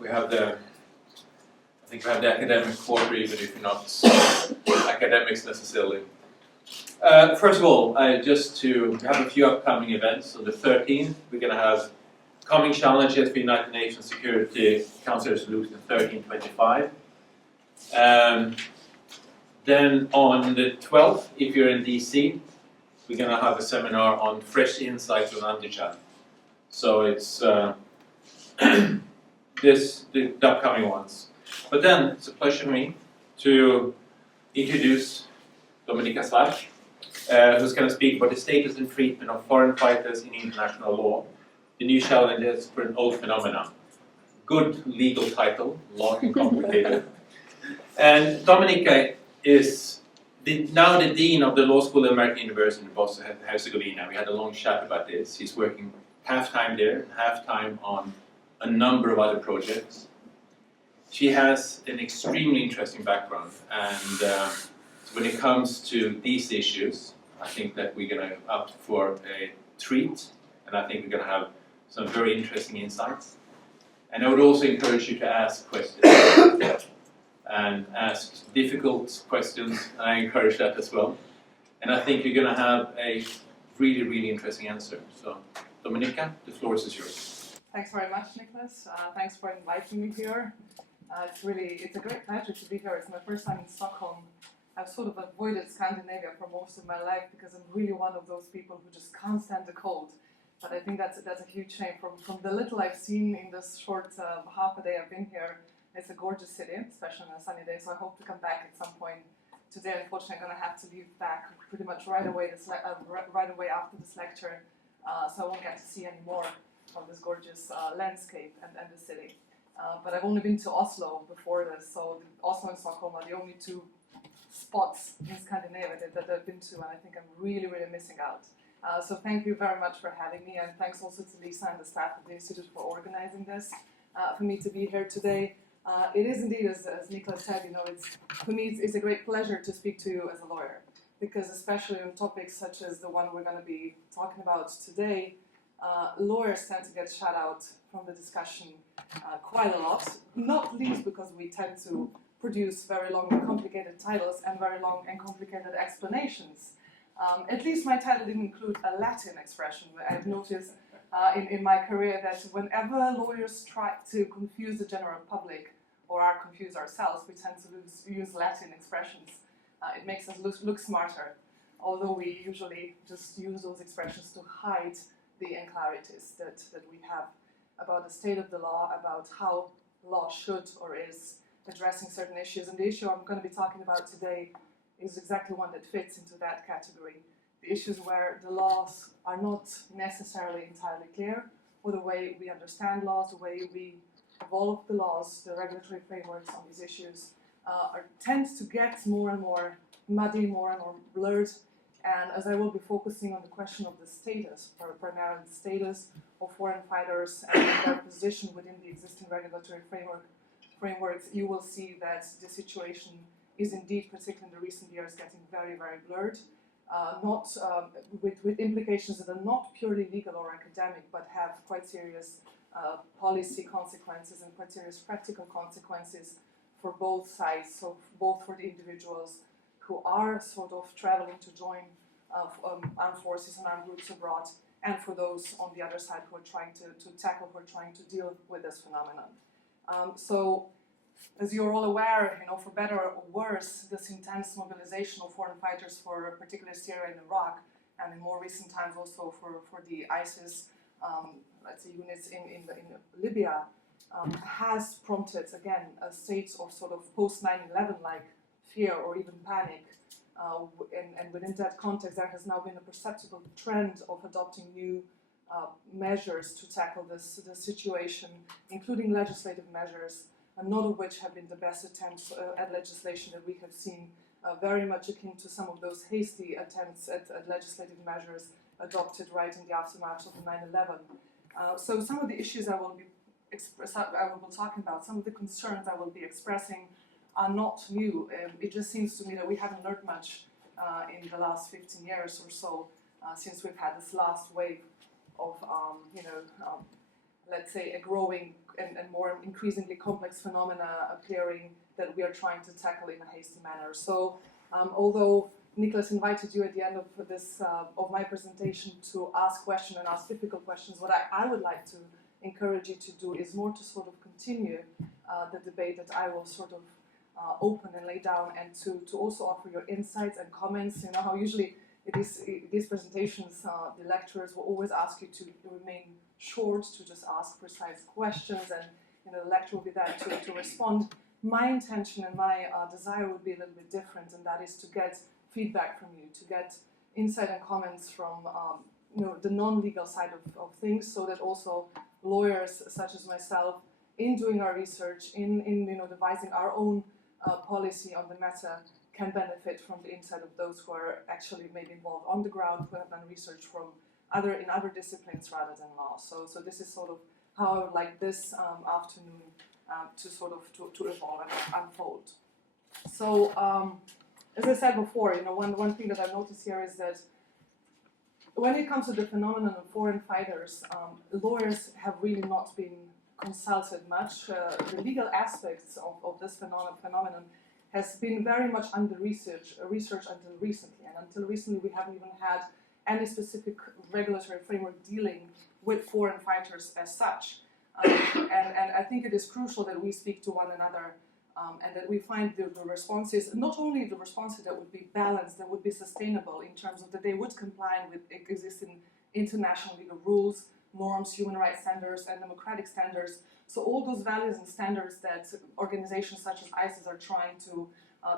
we have the academic quarter, even if you're not academics necessarily. First of all, just to have a few upcoming events. On the 13th, we're going to have Coming Challenges for United Nations Security Council Resolution 1325. Then on the 12th, if you're in DC, we're going to have a seminar on fresh insights on anti-chat. So it's the upcoming ones. But then it's a pleasure for me to introduce Dominika Švarc, who's going to speak about the status and treatment of foreign fighters in international law, the new challenges for an old phenomenon. Good legal title, long and complicated. And Dominika is now the Dean of the Law School at American University in Bosnia and Herzegovina. We had a long chat about this. He's working half-time there, half-time on a number of other projects. She has an extremely interesting background, and when it comes to these issues, I think that we're going to opt for a treat, and I think we're going to have some very interesting insights. And I would also encourage you to ask questions and ask difficult questions, and I encourage that as well. And I think you're going to have a really, really interesting answer. So, Dominika, the floor is yours. Thanks very much, Nicholas. Thanks for inviting me here. It's a great pleasure to be here. It's my first time in Stockholm. I've sort of avoided Scandinavia for most of my life because I'm really one of those people who just can't stand the cold. But I think that's a huge shame. From the little I've seen in this short half a day I've been here, it's a gorgeous city, especially on a sunny day. So I hope to come back at some point. Today, unfortunately, I'm going to have to leave back pretty much right away after this lecture, so I won't get to see any more of this gorgeous landscape and the city. But I've only been to Oslo before this, so Oslo and Stockholm are the only two spots in Scandinavia that I've been to, and I think I'm really, really missing out. So thank you very much for having me, and thanks also to Lisa and the staff of the Institute for organizing this. For me to be here today, it is indeed, as Nicholas said, for me it's a great pleasure to speak to you as a lawyer, because especially on topics such as the one we're going to be talking about today, lawyers tend to get shut out from the discussion quite a lot, not least because we tend to produce very long and complicated titles and very long and complicated explanations. At least my title didn't include a Latin expression. I've noticed in my career that whenever lawyers try to confuse the general public or are confused ourselves, we tend to use Latin expressions. It makes us look smarter, although we usually just use those expressions to hide the inclarities that we have about the state of the law, about how law should or is addressing certain issues. And the issue I'm going to be talking about today is exactly one that fits into that category. The issues where the laws are not necessarily entirely clear, or the way we understand laws, the way we evolve the laws, the regulatory frameworks on these issues tend to get more and more muddy, more and more blurred. And as I will be focusing on the question of the status, primarily the status of foreign fighters and their position within the existing regulatory frameworks, you will see that the situation is indeed, particularly in the recent years, getting very, very blurred. With implications that are not purely legal or academic, but have quite serious policy consequences and quite serious practical consequences for both sides, so both for the individuals who are sort of traveling to join armed forces and armed groups abroad, and for those on the other side who are trying to tackle, who are trying to deal with this phenomenon. So, as you're all aware, for better or worse, this intense mobilization of foreign fighters for particularly Syria and Iraq, and in more recent times also for the ISIS, let's say, units in Libya, has prompted, again, a state of sort of post-9/11-like fear or even panic. And within that context, there has now been a perceptible trend of adopting new measures to tackle this situation, including legislative measures, and none of which have been the best attempts at legislation that we have seen, very much akin to some of those hasty attempts at legislative measures adopted right in the aftermath of 9/11. So some of the issues I will be talking about, some of the concerns I will be expressing are not new. It just seems to me that we haven't learned much in the last 15 years or so since we've had this last wave of let's say, a growing and more increasingly complex phenomena appearing that we are trying to tackle in a hasty manner. So although Nicholas invited you at the end of this of my presentation to ask questions and ask difficult questions, what I would like to encourage you to do is more to sort of continue the debate that I will sort of open and lay down, and to also offer your insights and comments. You know how usually these presentations, the lecturers will always ask you to remain short, to just ask precise questions, and the lecturer will be there to respond. My intention and my desire would be a little bit different, and that is to get feedback from you, to get insight and comments from the non-legal side of things, so that also lawyers such as myself, in doing our research, in devising our own policy on the matter, can benefit from the insight of those who are actually maybe involved on the ground, who have done research in other disciplines rather than law. So this is sort of how I would like this afternoon to evolve and unfold. So as I said before, one thing that I've noticed here is that when it comes to the phenomenon of foreign fighters, lawyers have really not been consulted much. The legal aspects of this phenomenon has been very much under research until recently. And until recently, we haven't even had any specific regulatory framework dealing with foreign fighters as such. And I think it is crucial that we speak to one another and that we find the responses, not only the responses that would be balanced, that would be sustainable in terms of that they would comply with existing international legal rules, norms, human rights standards, and democratic standards. So all those values and standards that organizations such as ISIS are trying to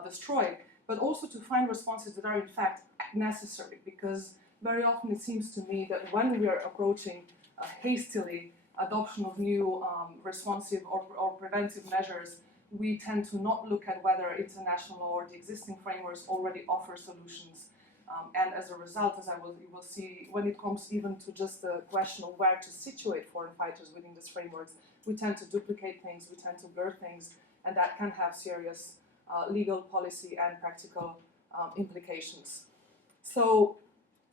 destroy, but also to find responses that are in fact necessary, because very often it seems to me that when we are approaching hastily adoption of new responsive or preventive measures, we tend to not look at whether international law or the existing frameworks already offer solutions. And as a result, you will see, when it comes even to just the question of where to situate foreign fighters within these frameworks, we tend to duplicate things, we tend to blur things, and that can have serious legal, policy, and practical implications. So,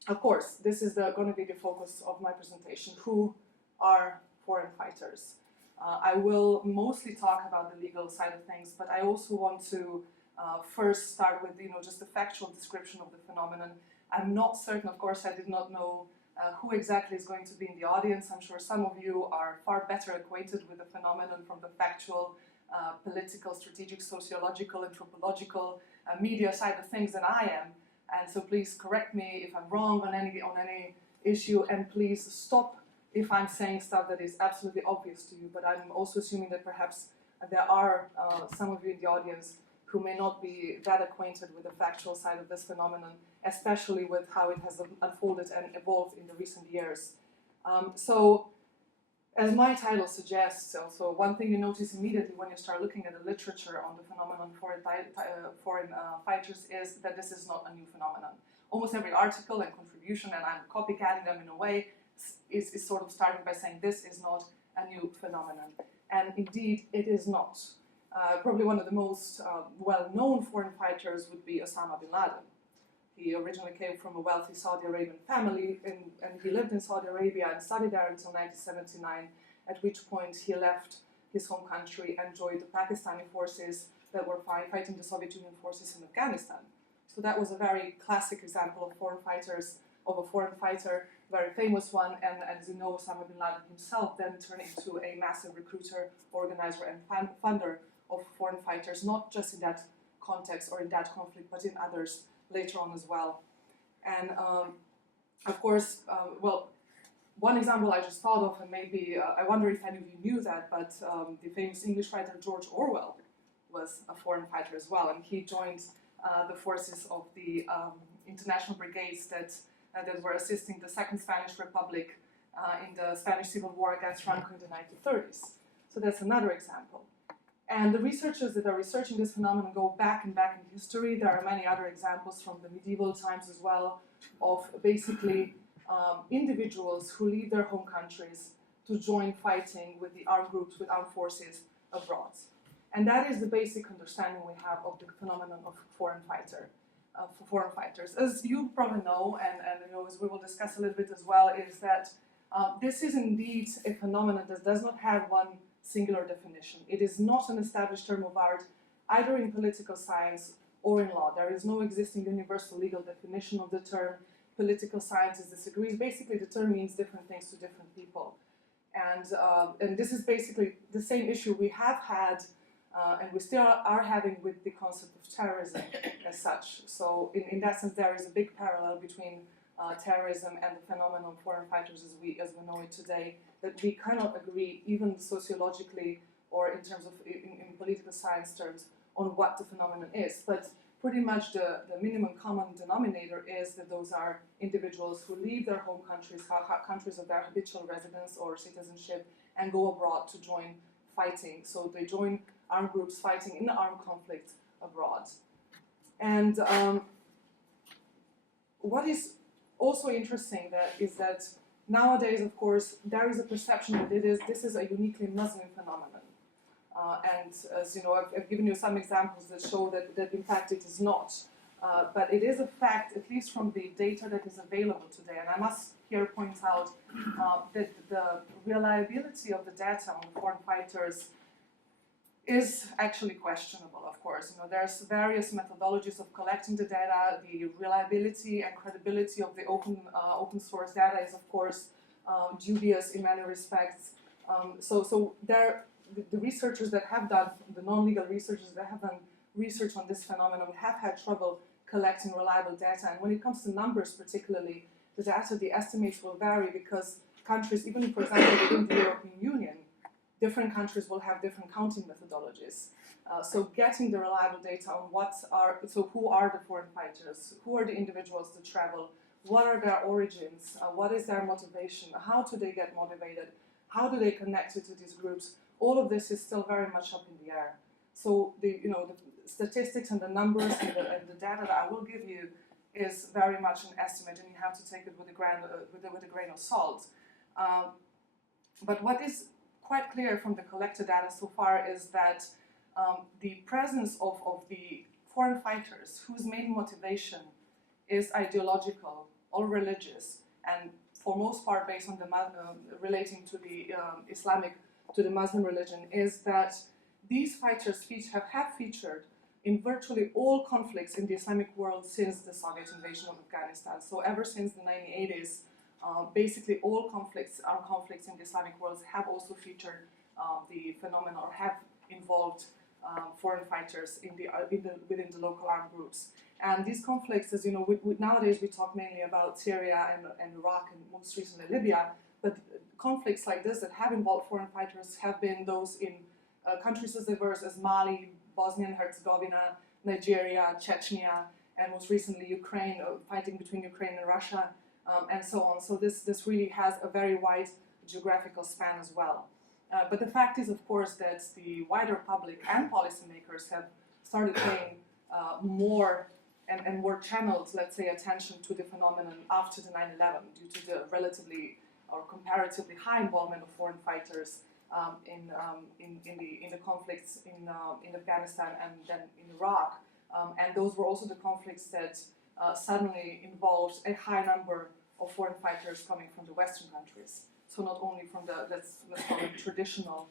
of course, this is going to be the focus of my presentation. Who are foreign fighters? I will mostly talk about the legal side of things, but I also want to first start with just a factual description of the phenomenon. I'm not certain, of course, I did not know who exactly is going to be in the audience. I'm sure some of you are far better acquainted with the phenomenon from the factual, political, strategic, sociological, anthropological, media side of things than I am. And so please correct me if I'm wrong on any issue, and please stop if I'm saying stuff that is absolutely obvious to you. But I'm also assuming that perhaps there are some of you in the audience who may not be that acquainted with the factual side of this phenomenon, especially with how it has unfolded and evolved in the recent years. So, as my title suggests, also one thing you notice immediately when you start looking at the literature on the phenomenon foreign fighters is that this is not a new phenomenon. Almost every article and contribution, and I'm copycatting them in a way, is sort of starting by saying this is not a new phenomenon. And indeed, it is not. Probably one of the most well-known foreign fighters would be Osama bin Laden. He originally came from a wealthy Saudi Arabian family, and he lived in Saudi Arabia and studied there until 1979, at which point he left his home country and joined the Pakistani forces that were fighting the Soviet Union forces in Afghanistan. So that was a very classic example of a foreign fighter, very famous one, and as you know, Osama bin Laden himself then turned into a massive recruiter, organizer, and funder of foreign fighters, not just in that context or in that conflict, but in others later on as well. And of course, one example I just thought of, and maybe I wonder if any of you knew that, but the famous English writer George Orwell was a foreign fighter as well, and he joined the forces of the international brigades that were assisting the Second Spanish Republic in the Spanish Civil War against Franco in the 1930s. So that's another example. And the researchers that are researching this phenomenon go back in history. There are many other examples from the medieval times as well of basically individuals who leave their home countries to join fighting with the armed groups, with armed forces abroad. And that is the basic understanding we have of the phenomenon of foreign fighters. As you probably know, and as we will discuss a little bit as well, is that This is indeed a phenomenon that does not have one singular definition. It is not an established term of art either in political science or in law. There is no existing universal legal definition of the term. Political scientists disagree. Basically, the term means different things to different people. And this is basically the same issue we have had and we still are having with the concept of terrorism as such. So in that sense, there is a big parallel between terrorism and the phenomenon of foreign fighters as we know it today, that we cannot agree, even sociologically or in terms of in political science terms, on what the phenomenon is. But pretty much the minimum common denominator is that those are individuals who leave their home countries, countries of their habitual residence or citizenship, and go abroad to join fighting. So they join armed groups fighting in armed conflict abroad. And what is also interesting is that nowadays, of course, there is a perception that this is a uniquely Muslim phenomenon. And as you know, I've given you some examples that show that in fact it is not. But it is a fact, at least from the data that is available today, and I must here point out that the reliability of the data on the foreign fighters is actually questionable, of course. You know, there's various methodologies of collecting the data. The reliability and credibility of the open source data is, of course, dubious in many respects. So the researchers that have done, the non-legal researchers that have done research on this phenomenon have had trouble collecting reliable data. And when it comes to numbers particularly, the estimates will vary because countries, even for example within the European Union, different countries will have different counting methodologies. So getting the reliable data on who are the foreign fighters, who are the individuals that travel, what are their origins, what is their motivation, how do they get motivated, how do they connect to these groups, all of this is still very much up in the air. So the statistics and the numbers and the data that I will give you is very much an estimate, and you have to take it with a grain of salt. But what is quite clear from the collected data so far is that the presence of the foreign fighters whose main motivation is ideological or religious, and for most part based on the relating to the to the Muslim religion, is that these fighters have featured in virtually all conflicts in the Islamic world since the Soviet invasion of Afghanistan. So ever since the 1980s, basically all armed conflicts in the Islamic world have also featured the phenomenon or have involved foreign fighters within the local armed groups. And these conflicts, as you know, nowadays we talk mainly about Syria and Iraq and most recently Libya, but conflicts like this that have involved foreign fighters have been those in countries as diverse as Mali, Bosnia and Herzegovina, Nigeria, Chechnya, and most recently Ukraine, fighting between Ukraine and Russia, and so on. So this really has a very wide geographical span as well. But the fact is, of course, that the wider public and policymakers have started paying more and more channeled, let's say, attention to the phenomenon after the 9/11 due to the relatively or comparatively high involvement of foreign fighters in the conflicts in Afghanistan and then in Iraq. And those were also the conflicts that suddenly involved a high number of foreign fighters coming from the Western countries. So not only from the, let's call it traditional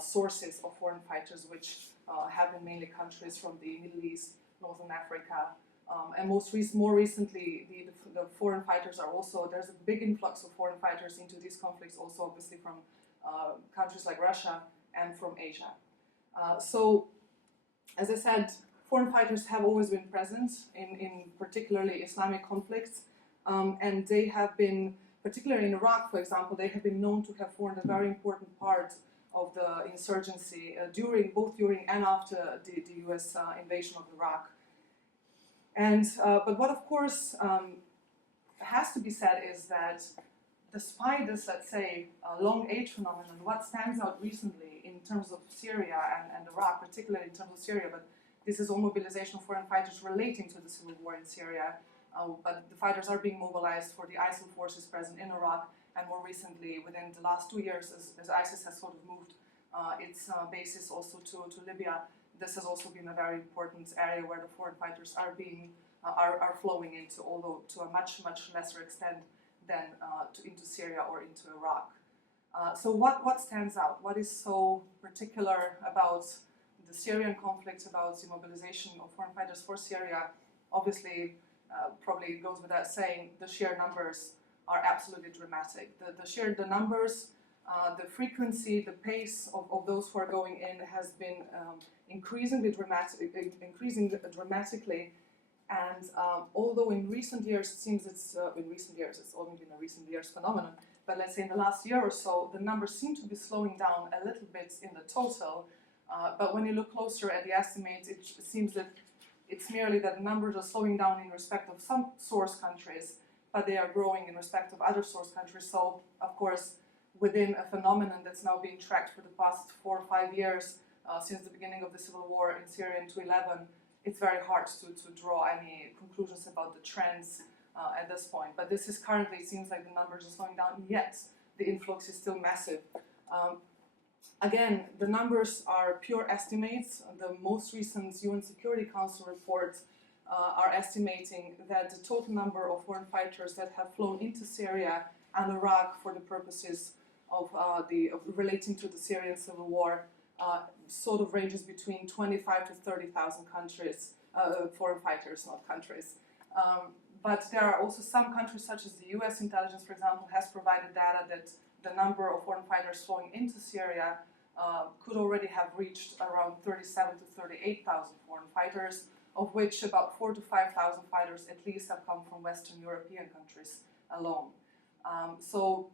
sources of foreign fighters, which have been mainly countries from the Middle East, Northern Africa, and more recently, the foreign fighters are also, there's a big influx of foreign fighters into these conflicts, also obviously from countries like Russia and from Asia. So, as I said, foreign fighters have always been present in particularly Islamic conflicts, and they have been, particularly in Iraq, for example, they have been known to have formed a very important part of the insurgency both during and after the US invasion of Iraq. And but what, of course, has to be said is that despite this, let's say, long age phenomenon, what stands out recently in terms of Syria and Iraq, particularly in terms of Syria, but this is all mobilization of foreign fighters relating to the civil war in Syria, but the fighters are being mobilized for the ISIL forces present in Iraq, and more recently, within the last 2 years, as ISIS has sort of moved its bases also to Libya, this has also been a very important area where the foreign fighters are flowing into, although to a much lesser extent then into Syria or into Iraq. So what stands out? What is so particular about the Syrian conflict, about the mobilization of foreign fighters for Syria? Obviously, probably goes without saying, the sheer numbers are absolutely dramatic. The numbers, the frequency, the pace of those who are going in has been increasing dramatically. And although in recent years, it seems it's only been a recent years phenomenon, but let's say in the last year or so, the numbers seem to be slowing down a little bit in the total. But when you look closer at the estimates, it seems that it's merely that the numbers are slowing down in respect of some source countries, but they are growing in respect of other source countries. So, of course, within a phenomenon that's now being tracked for the past 4 or 5 years, since the beginning of the civil war in Syria in 2011, it's very hard to draw any conclusions about the trends at this point. But this is currently, it seems like the numbers are slowing down, yet the influx is still massive. Again, the numbers are pure estimates. The most recent UN Security Council report are estimating that the total number of foreign fighters that have flown into Syria and Iraq for the purposes of relating to the Syrian civil war sort of ranges between 25 to 30,000 countries, foreign fighters, not countries. But there are also some countries, such as the US intelligence, for example, has provided data that the number of foreign fighters flowing into Syria could already have reached around 37 to 38,000 foreign fighters, of which about 4,000 to 5,000 fighters at least have come from Western European countries alone. So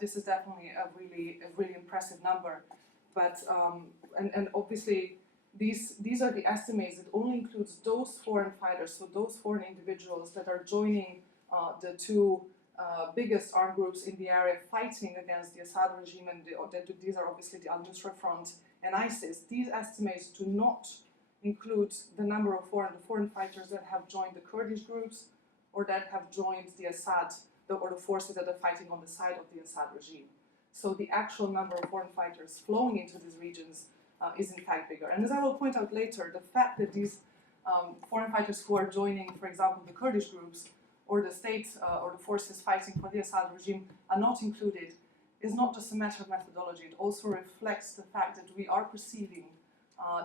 this is definitely a really impressive number. But and obviously these are the estimates that only includes those foreign fighters, so those foreign individuals that are joining the two biggest armed groups in the area fighting against the Assad regime, and these are obviously the Al-Nusra Front and ISIS. These estimates do not include the number of foreign fighters that have joined the Kurdish groups or that have joined the Assad or the forces that are fighting on the side of the Assad regime. So the actual number of foreign fighters flowing into these regions is in fact bigger. And as I will point out later, the fact that these foreign fighters who are joining, for example, the Kurdish groups or the state or the forces fighting for the Assad regime are not included is not just a matter of methodology. It also reflects the fact that we are perceiving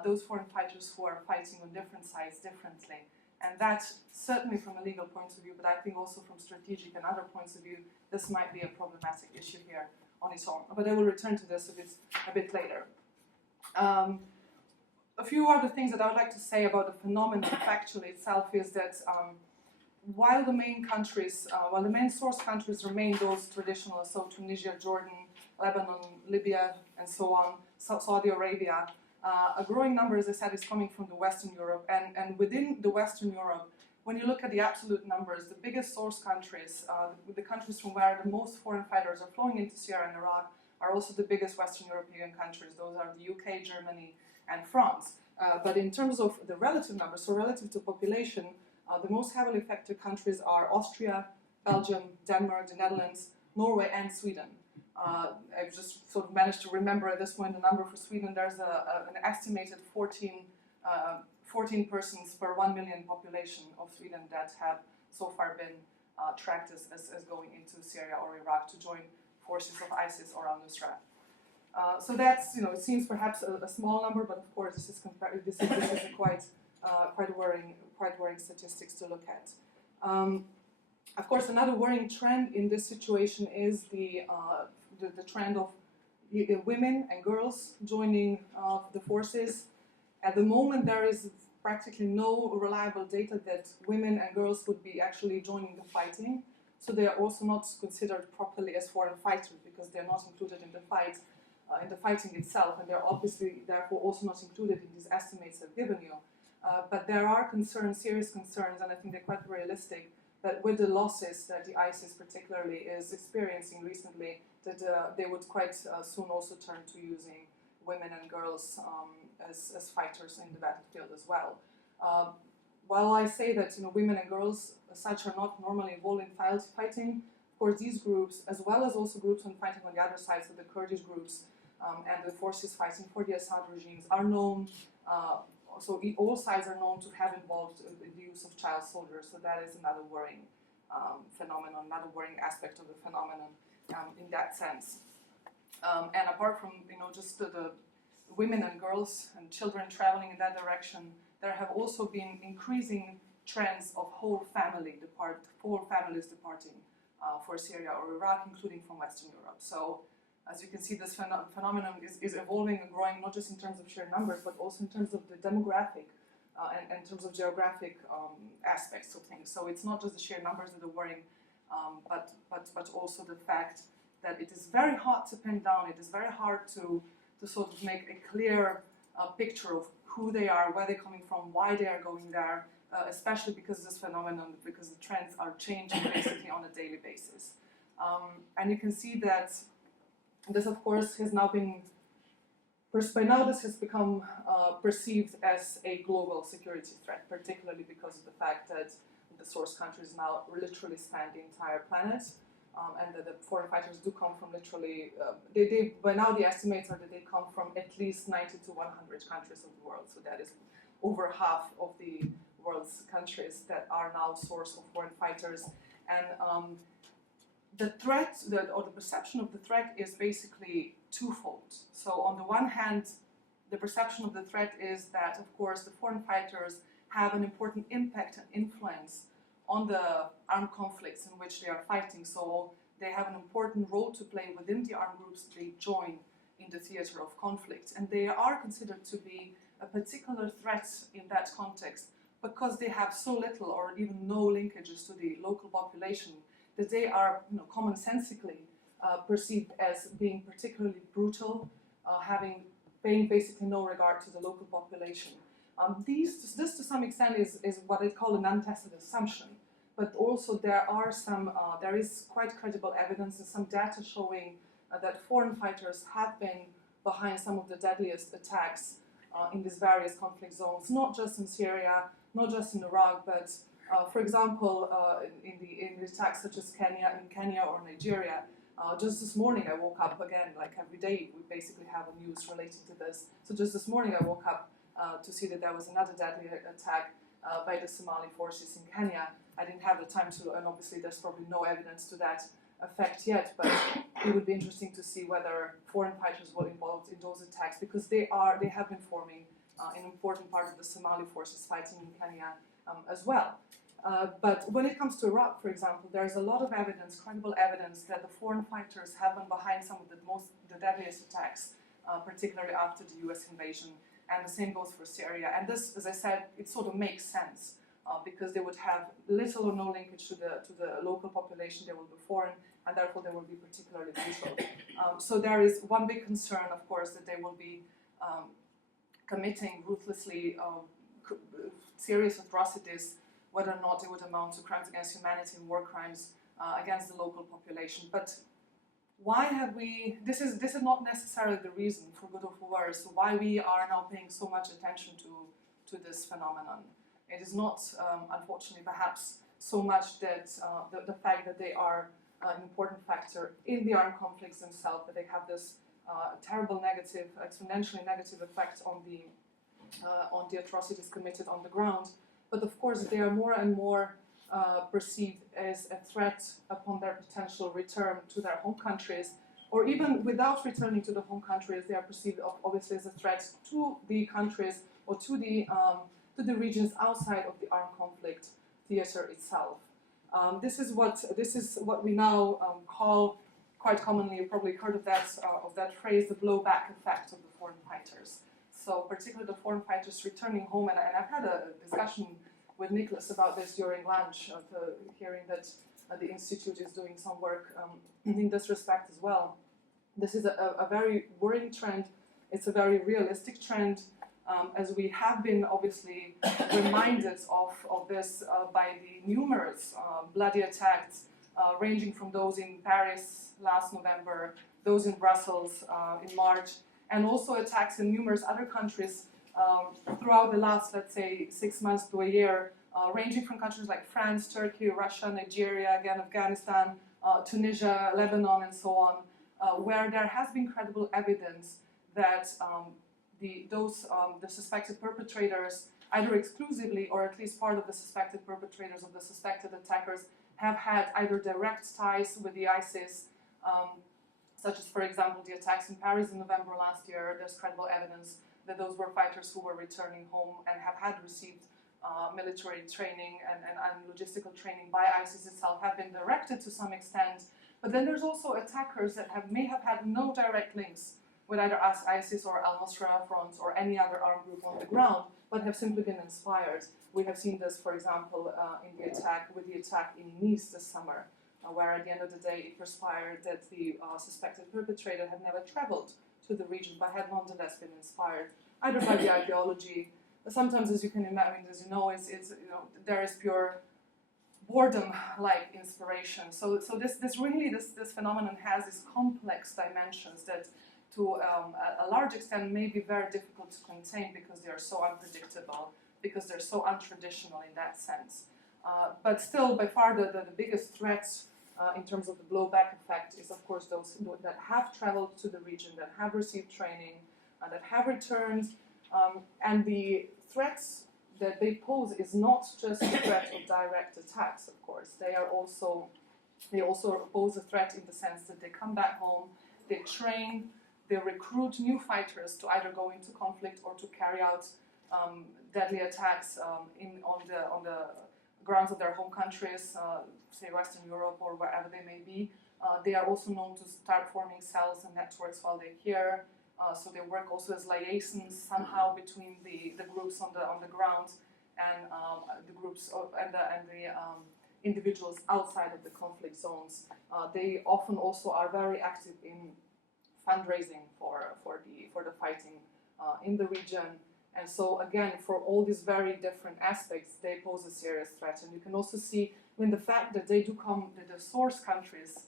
those foreign fighters who are fighting on different sides differently. And that, certainly from a legal point of view, but I think also from strategic and other points of view, this might be a problematic issue here on its own. But I will return to this a bit later. A few other things that I would like to say about the phenomenon factually itself is that while the main source countries remain those traditional, so Tunisia, Jordan, Lebanon, Libya, and so on, Saudi Arabia, a growing number, as I said, is coming from the Western Europe. And within the Western Europe, when you look at the absolute numbers, the biggest source countries, the countries from where the most foreign fighters are flowing into Syria and Iraq, are also the biggest Western European countries. Those are the UK, Germany, and France. But in terms of the relative numbers, so relative to population, the most heavily affected countries are Austria, Belgium, Denmark, the Netherlands, Norway, and Sweden. I've just sort of managed to remember at this point the number for Sweden. There's an estimated 14 persons per 1 million population of Sweden that have so far been tracked as going into Syria or Iraq to join forces of ISIS or Al-Nusra. So that's, it seems perhaps a small number, but of course this is a quite worrying statistics to look at. Of course, another worrying trend in this situation is the trend of women and girls joining the forces. At the moment, there is practically no reliable data that women and girls would be actually joining the fighting. So they are also not considered properly as foreign fighters because they are not included in the fight, in the fighting itself, and they are obviously therefore also not included in these estimates I've given you. But there are concerns, serious concerns, and I think they're quite realistic, that with the losses that the ISIS particularly is experiencing recently, that they would quite soon also turn to using women and girls as fighters in the battlefield as well. While I say that women and girls as such are not normally involved in fighting, of course these groups, as well as also groups fighting on the other side, so the Kurdish groups and the forces fighting for the Assad regimes are known. So all sides are known to have involved the use of child soldiers, so that is another worrying phenomenon, another worrying aspect of the phenomenon in that sense. And apart from just the women and girls and children traveling in that direction, there have also been increasing trends of whole families departing for Syria or Iraq, including from Western Europe. So, as you can see, this phenomenon is evolving and growing, not just in terms of sheer numbers, but also in terms of the demographic and in terms of geographic aspects of things. So it's not just the sheer numbers that are worrying, but also the fact that it is very hard to pin down. It is very hard to sort of make a clear picture of who they are, where they're coming from, why they are going there, especially because of this phenomenon, because the trends are changing basically on a daily basis. And you can see that this, of course, has now been, by now this has become perceived as a global security threat, particularly because of the fact that the source countries now literally span the entire planet, and that the foreign fighters do come from literally, by now the estimates are that they come from at least 90 to 100 countries of the world, so that is over half of the world's countries that are now source of foreign fighters. And the threat, or the perception of the threat is basically twofold. So on the one hand, the perception of the threat is that, of course, the foreign fighters have an important impact and influence on the armed conflicts in which they are fighting. So they have an important role to play within the armed groups they join in the theater of conflict. And they are considered to be a particular threat in that context because they have so little or even no linkages to the local population, that they are commonsensically perceived as being particularly brutal, paying basically no regard to the local population. This to some extent is what I call an untested assumption, but also there is quite credible evidence and some data showing that foreign fighters have been behind some of the deadliest attacks in these various conflict zones, not just in Syria, not just in Iraq, but for example, in the attacks such as in Kenya or Nigeria. Just this morning I woke up again, like every day we basically have a news related to this. So just this morning I woke up to see that there was another deadly attack by the Somali forces in Kenya. I didn't have the time to, and obviously there's probably no evidence to that effect yet, but it would be interesting to see whether foreign fighters were involved in those attacks, because they have been forming an important part of the Somali forces fighting in Kenya as well. But when it comes to Iraq, for example, there's a lot of evidence, credible evidence, that the foreign fighters have been behind some of the deadliest attacks, particularly after the US invasion, and the same goes for Syria. And this, as I said, it sort of makes sense, because they would have little or no linkage to the local population. They will be foreign, and therefore they will be particularly brutal. So there is one big concern, of course, that they will be committing ruthlessly serious atrocities, whether or not they would amount to crimes against humanity and war crimes against the local population. But why have we? This is not necessarily the reason, for good or for worse, why we are now paying so much attention to this phenomenon. It is not, unfortunately, perhaps so much that the fact that they are an important factor in the armed conflicts themselves, that they have this terrible negative, exponentially negative effect on the atrocities committed on the ground. But of course, they are more and more perceived as a threat upon their potential return to their home countries, or even without returning to the home countries, they are perceived obviously as a threat to the countries or to the regions outside of the armed conflict theater itself. This is what we now call, quite commonly, you probably heard of that phrase, the blowback effect of the foreign fighters. So particularly the foreign fighters returning home, and I've had a discussion with Nicholas about this during lunch, hearing that the Institute is doing some work in this respect as well. This is a very worrying trend. It's a very realistic trend, as we have been obviously reminded of this by the numerous bloody attacks, ranging from those in Paris last November, those in Brussels in March, and also attacks in numerous other countries throughout the last, let's say, 6 months to a year, ranging from countries like France, Turkey, Russia, Nigeria, again Afghanistan, Tunisia, Lebanon, and so on, where there has been credible evidence that the suspected perpetrators, either exclusively or at least part of the suspected perpetrators of the suspected attackers, have had either direct ties with the ISIS, such as, for example, the attacks in Paris in November last year. There's credible evidence that those were fighters who were returning home and have had received military training and logistical training by ISIS itself, have been directed to some extent. But then there's also attackers that may have had no direct links with either ISIS or al-Nusra Front or any other armed group on the ground, but have simply been inspired. We have seen this, for example, with the attack in Nice this summer, where at the end of the day it transpired that the suspected perpetrator had never traveled to the region, but had nonetheless been inspired either by the ideology. Sometimes, as you can imagine, as you know, there is pure boredom-like inspiration. So this phenomenon has these complex dimensions that, to a large extent, may be very difficult to contain because they are so unpredictable, because they're so untraditional in that sense. But still, by far, the biggest threats in terms of the blowback effect is, of course, those that have traveled to the region, that have received training, that have returned, and the threats that they pose is not just a threat of direct attacks, of course. They also pose a threat in the sense that they come back home, they train, they recruit new fighters to either go into conflict or to carry out deadly attacks on the grounds of their home countries, say Western Europe or wherever they may be. They are also known to start forming cells and networks while they're here. So they work also as liaisons somehow between the groups on the ground and the groups and the individuals outside of the conflict zones. They often also are very active in fundraising for the fighting in the region. And so again, for all these very different aspects, they pose a serious threat. And you can also see when the fact that they do come, that the source countries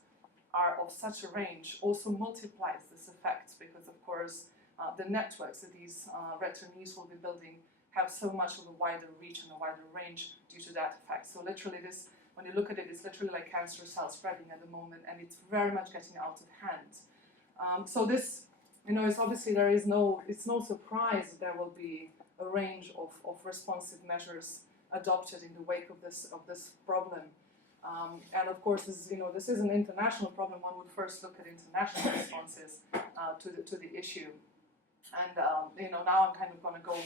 are of such a range also multiplies this effect, because of course the networks that these returnees will be building have so much of a wider reach and a wider range due to that effect. So literally this, when you look at it, it's literally like cancer cells spreading at the moment, and it's very much getting out of hand. So this, it's obviously it's no surprise that there will be a range of responsive measures adopted in the wake of this problem. And of course, this is an international problem. One would first look at international responses to the issue. And now I'm kind of going to go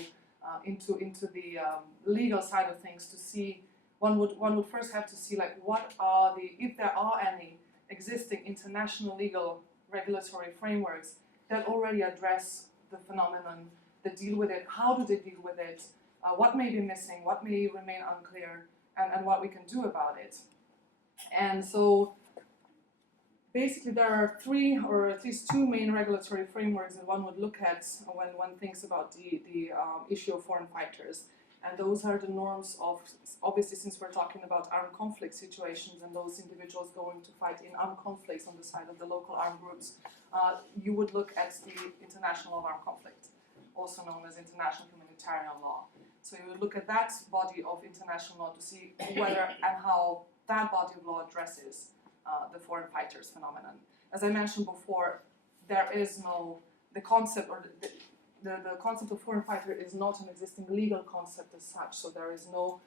into the legal side of things to see. One would first have to see if there are any existing international legal regulatory frameworks that already address the phenomenon, that deal with it. How do they deal with it? What may be missing? What may remain unclear? And what we can do about it. And so basically there are three or at least two main regulatory frameworks that one would look at when one thinks about the issue of foreign fighters. And those are the norms of, obviously since we're talking about armed conflict situations and those individuals going to fight in armed conflicts on the side of the local armed groups, you would look at the International Law of Armed Conflict, also known as International Humanitarian Law. So you would look at that body of international law to see whether and how that body of law addresses the foreign fighters phenomenon. As I mentioned before, there is the concept of foreign fighter is not an existing legal concept as such, so there is no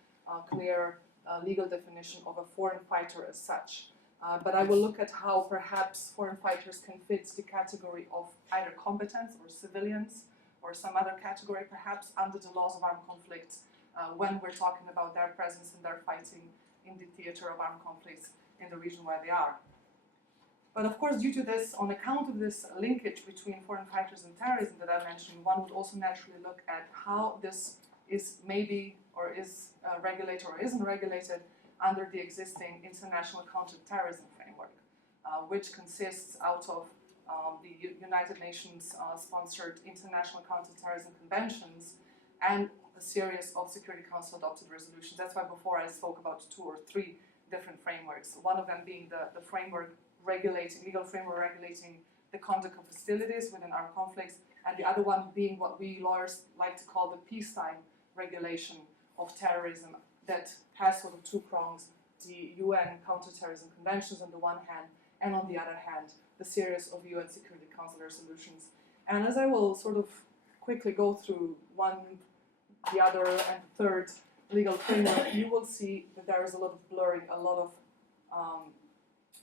clear legal definition of a foreign fighter as such. But I will look at how perhaps foreign fighters can fit the category of either combatants or civilians or some other category perhaps under the laws of armed conflict when we're talking about their presence and their fighting in the theater of armed conflicts in the region where they are. But of course, due to this, on account of this linkage between foreign fighters and terrorism that I mentioned, one would also naturally look at how this is maybe or is regulated or isn't regulated under the existing international counter-terrorism framework, which consists out of the United Nations sponsored international counter-terrorism conventions and a series of Security Council adopted resolutions. That's why before I spoke about 2 or 3 different frameworks, one of them being the framework legal framework regulating the conduct of hostilities within armed conflicts, and the other one being what we lawyers like to call the peacetime regulation of terrorism that has sort of 2 prongs, the UN counterterrorism conventions on the one hand, and on the other hand, the series of UN Security Council resolutions. And as I will sort of quickly go through one, the other, and the third legal framework, you will see that there is a lot of blurring, a lot of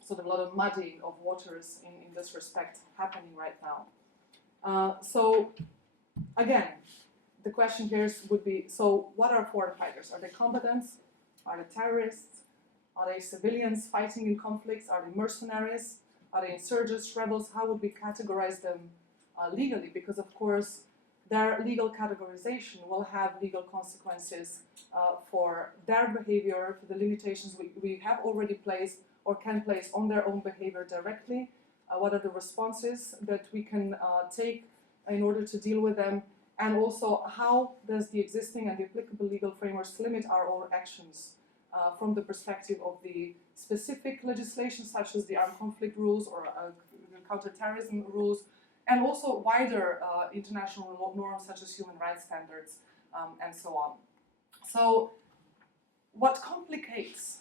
sort of a lot of muddying of waters in this respect happening right now. So again, the question here would be, so what are foreign fighters? Are they combatants? Are they terrorists? Are they civilians fighting in conflicts? Are they mercenaries? Are they insurgents, rebels? How would we categorize them legally? Because of course, their legal categorization will have legal consequences for their behavior, for the limitations we have already placed or can place on their own behavior directly. What are the responses that we can take in order to deal with them? And also, how does the existing and the applicable legal frameworks limit our own actions from the perspective of the specific legislation, such as the armed conflict rules or counterterrorism rules, and also wider international norms such as human rights standards and so on. So what complicates,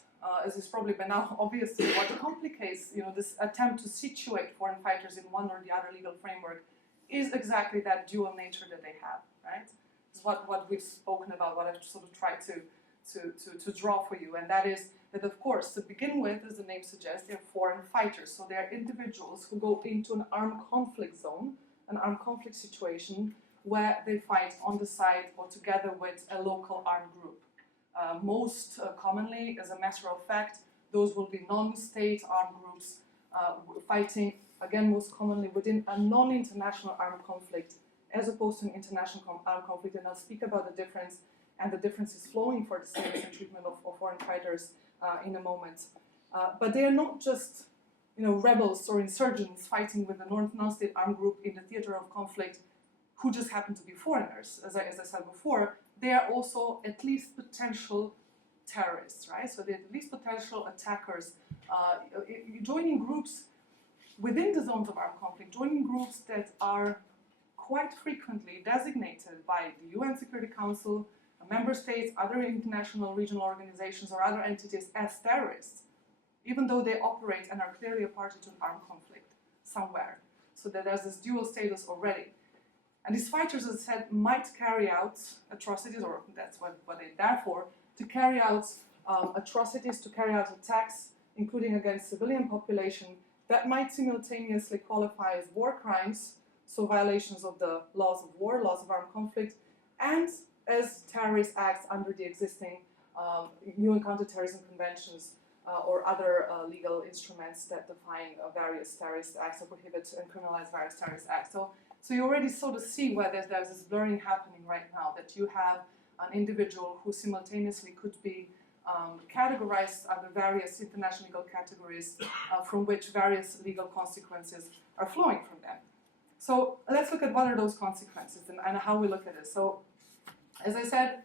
as is probably by now obvious, what complicates this attempt to situate foreign fighters in one or the other legal framework is exactly that dual nature that they have, right? It's what we've spoken about, what I've sort of tried to draw for you, and that is that, of course, to begin with, as the name suggests, they're foreign fighters, so they're individuals who go into an armed conflict zone, an armed conflict situation, where they fight on the side or together with a local armed group. Most commonly, as a matter of fact, those will be non-state armed groups fighting, again, most commonly within a non-international armed conflict, as opposed to an international armed conflict, and I'll speak about the difference and the differences flowing for the status and treatment of foreign fighters in a moment. But they are not just rebels or insurgents fighting with a non-state armed group in the theater of conflict who just happen to be foreigners. As I said before, they are also at least potential terrorists, right? So they're at least potential attackers. Joining groups within the zones of armed conflict, joining groups that are quite frequently designated by the UN Security Council, member states, other international regional organizations, or other entities as terrorists, even though they operate and are clearly a party to an armed conflict somewhere. So that there's this dual status already. And these fighters, as I said, might carry out atrocities, or that's what they're there for, to carry out atrocities, to carry out attacks, including against civilian population, that might simultaneously qualify as war crimes, so violations of the laws of war, laws of armed conflict, and as terrorist acts under the existing UN counterterrorism conventions or other legal instruments that define various terrorist acts or prohibit and criminalize various terrorist acts. So you already sort of see where there's this blurring happening right now, that you have an individual who simultaneously could be categorized under various international legal categories from which various legal consequences are flowing from them. So let's look at what are those consequences and how we look at it. So, as I said,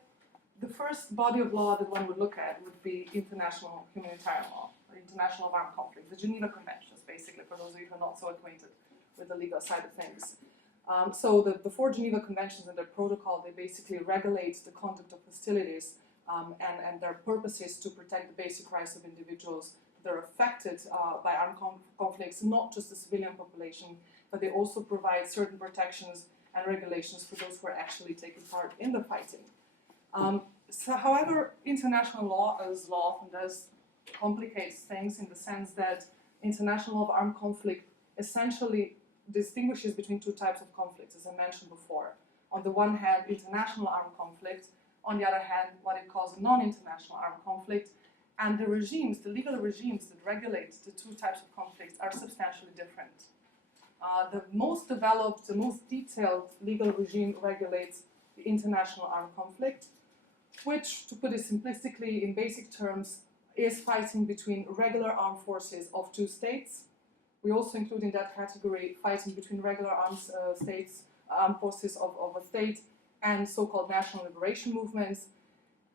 the first body of law that one would look at would be international humanitarian law, or international armed conflict, the Geneva Conventions, basically, for those of you who are not so acquainted with the legal side of things. So the four Geneva Conventions and their protocol, they basically regulate the conduct of hostilities and their purpose is to protect the basic rights of individuals that are affected by armed conflicts, not just the civilian population, but they also provide certain protections and regulations for those who are actually taking part in the fighting. However, international law, as law often does, complicates things in the sense that international law of armed conflict essentially distinguishes between two types of conflicts, as I mentioned before. On the one hand, international armed conflict. On the other hand, what it calls non-international armed conflict. And the regimes, the legal regimes that regulate the two types of conflicts are substantially different. The most developed, the most detailed legal regime regulates the international armed conflict, which, to put it simplistically in basic terms, is fighting between regular armed forces of two states. We also include in that category fighting between regular armed forces of a state and so-called national liberation movements.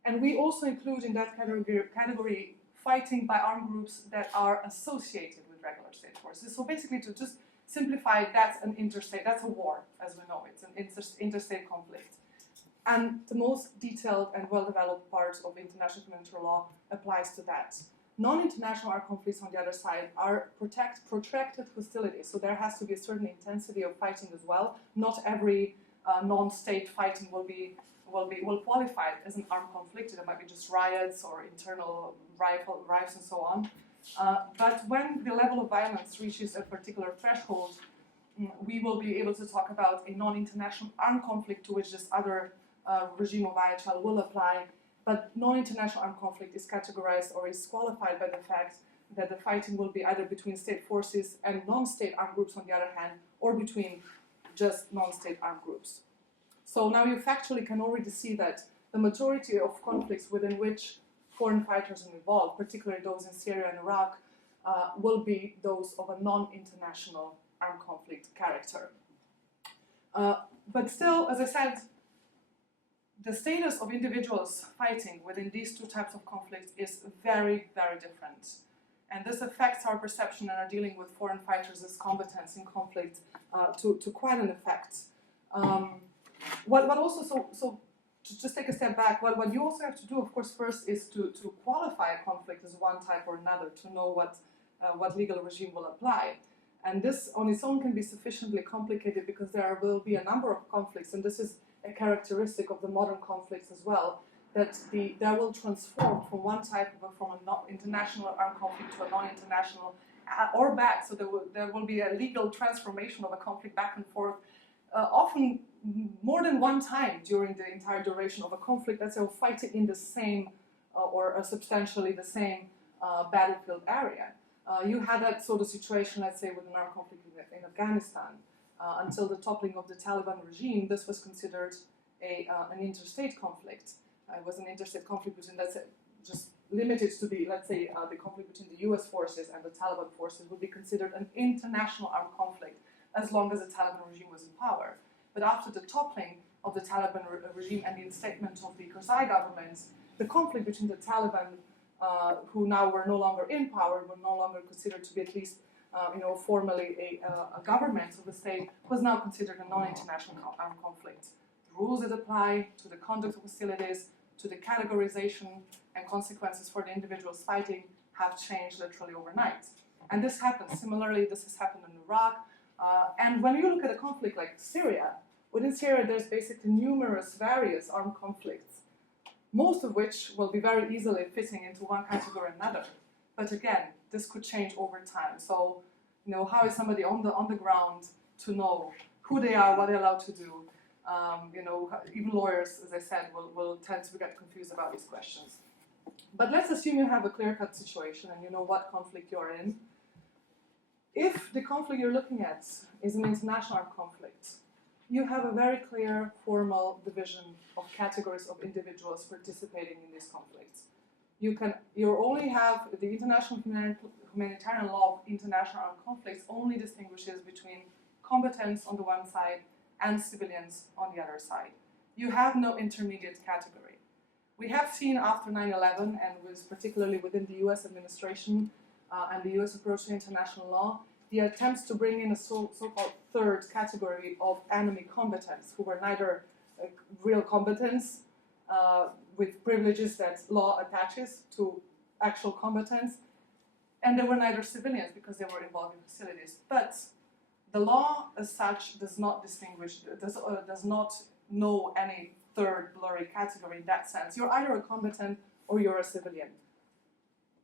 And we also include in that category fighting by armed groups that are associated with regular state forces. So basically, to just simplify, that's an interstate, that's a war, as we know. It's an interstate conflict. And the most detailed and well-developed part of international humanitarian law applies to that. Non-international armed conflicts, on the other side, are protracted hostilities. So there has to be a certain intensity of fighting as well. Not every non-state fighting will qualify as an armed conflict. There might be just riots or internal riots and so on. But when the level of violence reaches a particular threshold, we will be able to talk about a non-international armed conflict to which this other regime of IHL will apply. But non-international armed conflict is categorized or is qualified by the fact that the fighting will be either between state forces and non-state armed groups on the other hand, or between just non-state armed groups. So now you factually can already see that the majority of conflicts within which foreign fighters are involved, particularly those in Syria and Iraq, will be those of a non-international armed conflict character. But still, as I said, the status of individuals fighting within these two types of conflicts is very, very different. And this affects our perception and our dealing with foreign fighters as combatants in conflict to quite an effect. What also, so to just take a step back, what you also have to do, of course, first is to qualify a conflict as one type or another, to know what legal regime will apply. And this on its own can be sufficiently complicated because there will be a number of conflicts, and this is a characteristic of the modern conflicts as well, that they will transform from one type from an international armed conflict to a non-international or back. So there will be a legal transformation of a conflict back and forth, often more than one time during the entire duration of a conflict. That's fighting in the same or substantially the same battlefield area. You had that sort of situation, let's say, with an armed conflict in Afghanistan. Until the toppling of the Taliban regime, this was considered an interstate conflict. It was an interstate conflict between, let's say, just limited to the, let's say, the conflict between the US forces and the Taliban forces would be considered an international armed conflict as long as the Taliban regime was in power. But after the toppling of the Taliban regime and the instatement of the Karzai government, the conflict between the Taliban, who now were no longer in power, were no longer considered to be at least formally a government of the state, was now considered a non-international armed conflict. The rules that apply to the conduct of hostilities, to the categorization and consequences for the individuals fighting have changed literally overnight. And this happens. Similarly, this has happened in Iraq. And when you look at a conflict like Syria, within Syria there's basically numerous various armed conflicts, most of which will be very easily fitting into one category or another. But again, this could change over time. So, how is somebody on the ground to know who they are, what they're allowed to do? Even lawyers, as I said, will tend to get confused about these questions. But let's assume you have a clear-cut situation and you know what conflict you're in. If the conflict you're looking at is an international armed conflict, you have a very clear formal division of categories of individuals participating in these conflicts. You only have the international humanitarian law of international armed conflicts only distinguishes between combatants on the one side and civilians on the other side. You have no intermediate category. We have seen after 9/11, and particularly within the US administration and the US approach to international law, the attempts to bring in a so-called third category of enemy combatants who were neither real combatants with privileges that law attaches to actual combatants, and they were neither civilians because they were involved in hostilities. But the law as such does not distinguish, does not know any third blurry category in that sense. You're either a combatant or you're a civilian.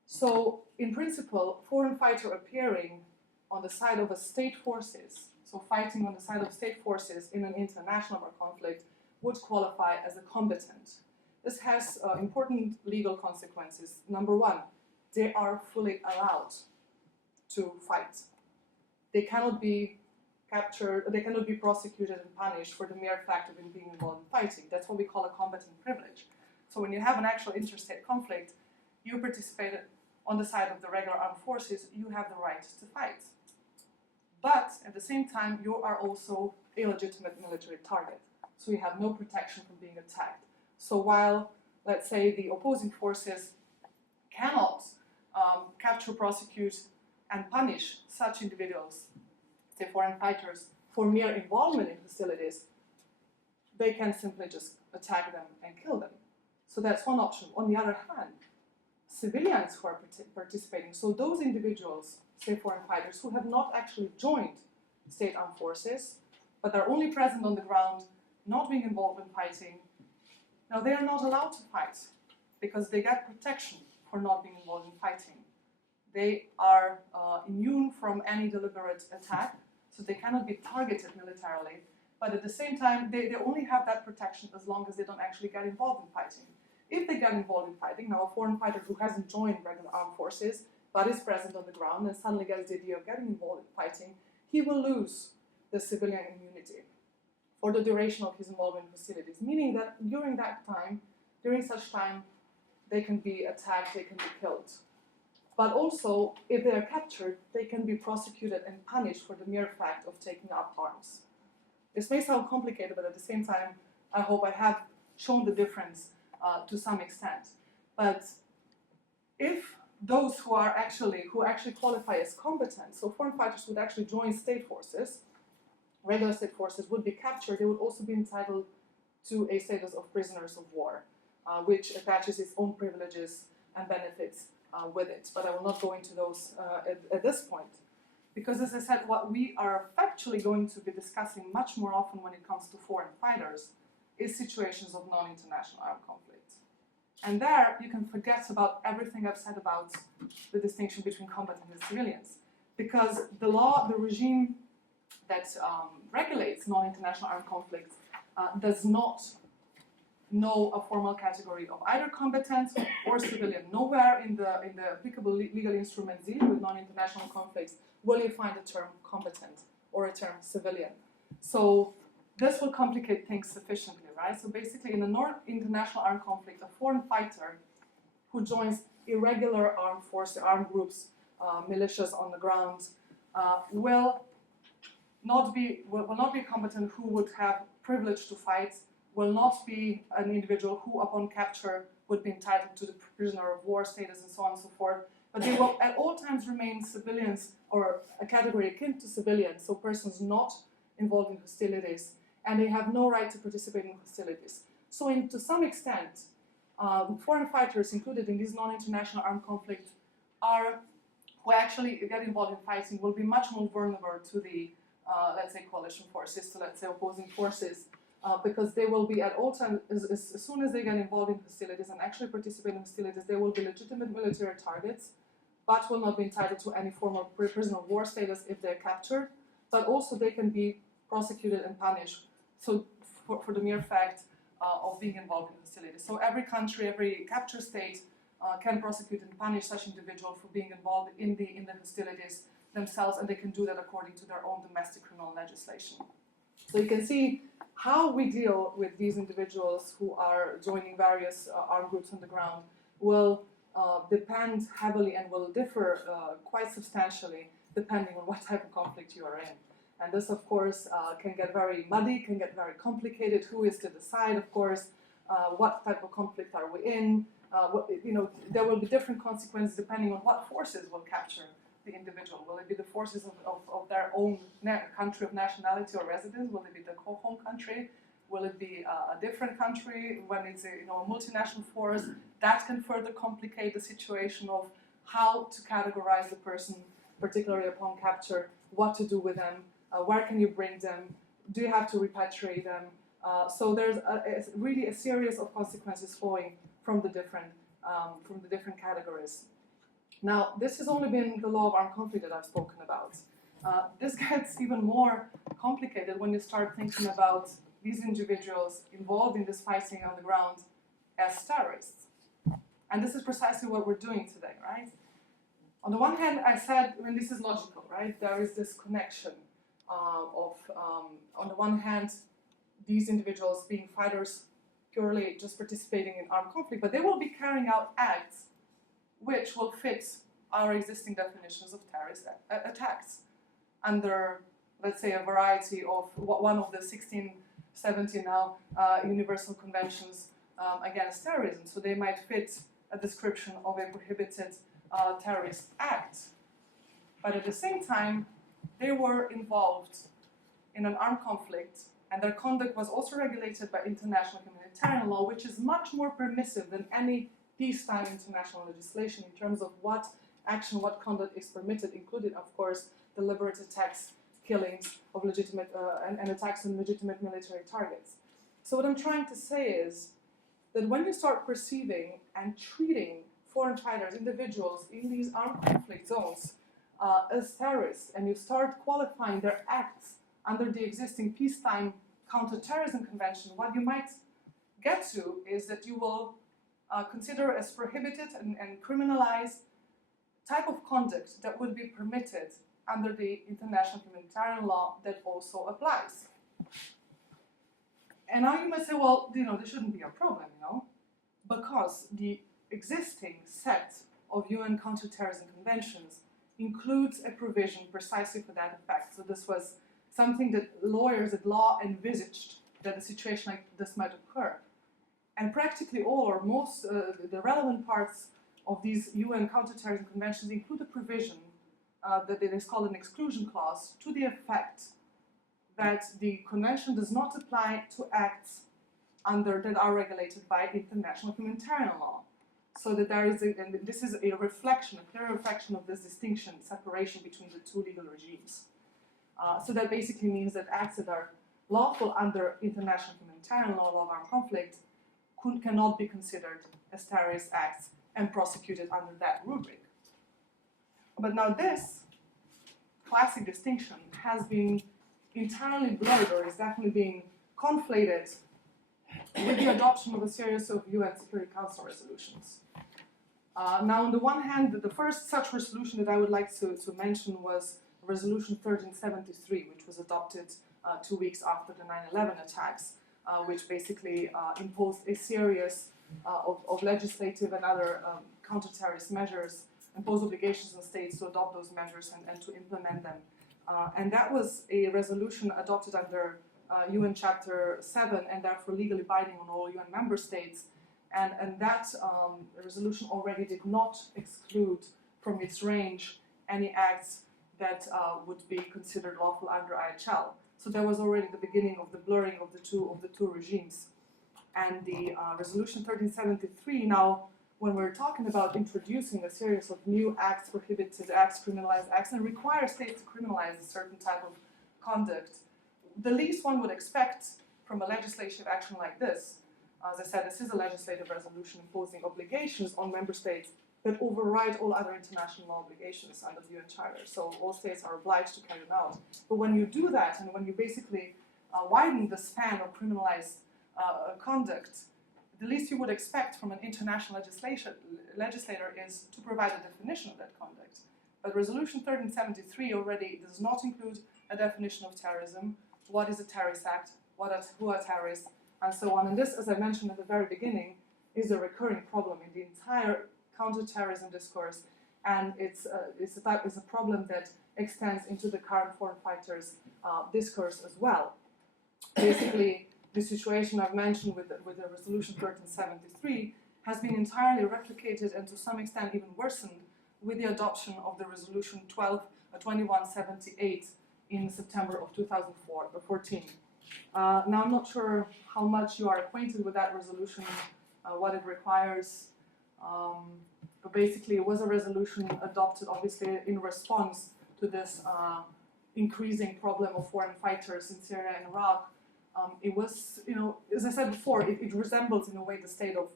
So in principle, foreign fighter appearing on the side of a state forces, so fighting on the side of state forces in an international conflict, would qualify as a combatant. This has important legal consequences. Number one, they are fully allowed to fight. They cannot be captured, they cannot be prosecuted and punished for the mere fact of being involved in fighting. That's what we call a combatant privilege. So when you have an actual interstate conflict, you participated on the side of the regular armed forces, you have the right to fight. But at the same time, you are also a legitimate military target. So you have no protection from being attacked. So while, let's say, the opposing forces cannot capture, prosecute, and punish such individuals, say foreign fighters, for mere involvement in hostilities, they can simply just attack them and kill them. So that's one option. On the other hand, civilians who are participating, so those individuals, say foreign fighters, who have not actually joined state armed forces, but are only present on the ground, not being involved in fighting, now they are not allowed to fight because they get protection for not being involved in fighting. they are immune from any deliberate attack, so they cannot be targeted militarily. But at the same time, they only have that protection as long as they don't actually get involved in fighting. If they get involved in fighting, now a foreign fighter who hasn't joined regular armed forces, but is present on the ground and suddenly gets the idea of getting involved in fighting, he will lose the civilian immunity for the duration of his involvement in hostilities, meaning that during such time, they can be attacked, they can be killed. But also, if they are captured, they can be prosecuted and punished for the mere fact of taking up arms. This may sound complicated, but at the same time, I hope I have shown the difference to some extent. But if those who actually qualify as combatant, so foreign fighters would actually join state forces, regular state forces would be captured, they would also be entitled to a status of prisoners of war, which attaches its own privileges and benefits with it. But I will not go into those at this point. Because as I said, what we are factually going to be discussing much more often when it comes to foreign fighters is situations of non-international armed conflict. And there you can forget about everything I've said about the distinction between combatant and civilians. Because the law, the regime that regulates non-international armed conflict does not know a formal category of either combatant or civilian. Nowhere in the applicable legal instruments dealing with non-international conflicts will you find a term combatant or a term civilian. So this will complicate things sufficiently, right? So basically in a non-international armed conflict, a foreign fighter who joins irregular armed forces, armed groups, militias on the ground, will not be a combatant who would have privilege to fight, will not be an individual who, upon capture, would be entitled to the prisoner of war status and so on and so forth. But they will at all times remain civilians or a category akin to civilians, so persons not involved in hostilities, and they have no right to participate in hostilities. So to some extent, foreign fighters included in this non-international armed conflict who actually get involved in fighting will be much more vulnerable to the, let's say, coalition forces, to, let's say, opposing forces, because they will be at all times, as soon as they get involved in hostilities and actually participate in hostilities, they will be legitimate military targets, but will not be entitled to any form of prisoner of war status if they're captured, but also they can be prosecuted and punished for the mere fact of being involved in hostilities. So every country, every capture state can prosecute and punish such individual for being involved in the hostilities themselves, and they can do that according to their own domestic criminal legislation. So you can see how we deal with these individuals who are joining various armed groups on the ground will depend heavily and will differ quite substantially depending on what type of conflict you are in. And this, of course, can get very muddy, can get very complicated. Who is to decide, of course, what type of conflict are we in? There will be different consequences depending on what forces will capture the individual. Will it be the forces of their own country of nationality or residence? Will it be the home country? Will it be a different country when it's a multinational force? That can further complicate the situation of how to categorize the person, particularly upon capture, what to do with them, where can you bring them, do you have to repatriate them? So there's really a series of consequences flowing from the different categories. Now, this has only been the law of armed conflict that I've spoken about. This gets even more complicated when you start thinking about these individuals involved in this fighting on the ground as terrorists. And this is precisely what we're doing today, right? On the one hand, I said, this is logical, right? There is this connection on the one hand, these individuals being fighters purely just participating in armed conflict, but they will be carrying out acts which will fit our existing definitions of terrorist attacks under, let's say, a variety of one of the 16, 17 now universal conventions against terrorism. So they might fit a description of a prohibited terrorist act. But at the same time, they were involved in an armed conflict, and their conduct was also regulated by international humanitarian law, which is much more permissive than any peacetime international legislation in terms of what action, what conduct is permitted, including, of course, deliberate attacks, killings of legitimate and attacks on legitimate military targets. So what I'm trying to say is that when you start perceiving and treating foreign fighters, individuals in these armed conflict zones as terrorists, and you start qualifying their acts under the existing peacetime counterterrorism convention, what you might get to is that you will consider as prohibited and criminalize type of conduct that would be permitted under the international humanitarian law that also applies. And now you might say, well, this shouldn't be a problem, because the existing set of UN counterterrorism conventions includes a provision precisely for that effect. So this was something that lawyers at law envisaged, that a situation like this might occur. And practically all or most the relevant parts of these UN counterterrorism conventions include a provision that it is called an exclusion clause to the effect that the convention does not apply to acts that are regulated by international humanitarian law. So that there is, and this is a reflection, a clear reflection of this distinction, separation between the two legal regimes. So that basically means that acts that are lawful under international humanitarian law of armed conflict cannot be considered as terrorist acts and prosecuted under that rubric. But now this classic distinction has been entirely blurred, or is definitely being conflated with the adoption of a series of UN Security Council resolutions. Now, on the one hand, the first such resolution that I would like to mention was Resolution 1373, which was adopted 2 weeks after the 9/11 attacks, which basically imposed a series of legislative and other counter-terrorist measures, imposed obligations on states to adopt those measures and to implement them. And that was a resolution adopted under UN Chapter 7 and therefore legally binding on all UN member states. And that resolution already did not exclude from its range any acts that would be considered lawful under IHL. So there was already the beginning of the blurring of the two regimes. And the Resolution 1373 now, when we're talking about introducing a series of new acts, prohibited acts, criminalized acts, and require states to criminalize a certain type of conduct, the least one would expect from a legislative action like this, as I said, this is a legislative resolution imposing obligations on member states that override all other international law obligations under the UN Charter. So all states are obliged to carry them out. But when you do that, and when you basically widen the span of criminalized conduct, the least you would expect from an international legislator is to provide a definition of that conduct. But Resolution 1373 already does not include a definition of terrorism, what is a terrorist act, who are terrorists, and so on. And this, as I mentioned at the very beginning, is a recurring problem in the entire counter-terrorism discourse, and it's a problem that extends into the current foreign fighters discourse as well. Basically, the situation I've mentioned with the Resolution 1373 has been entirely replicated and to some extent even worsened with the adoption of the Resolution 2178 in September of 2014. Now, I'm not sure how much you are acquainted with that resolution, what it requires, but basically it was a resolution adopted obviously in response to this increasing problem of foreign fighters in Syria and Iraq. It was, as I said before, it resembles in a way the state of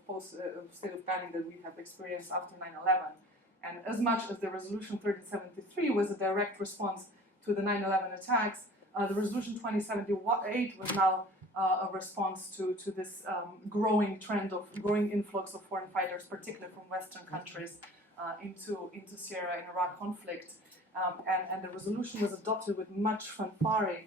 panic that we have experienced after 9/11. And as much as the Resolution 1373 was a direct response to the 9/11 attacks, the Resolution 2078 was now a response to this growing trend of growing influx of foreign fighters, particularly from Western countries, into Syria and Iraq conflict. And the resolution was adopted with much fanfare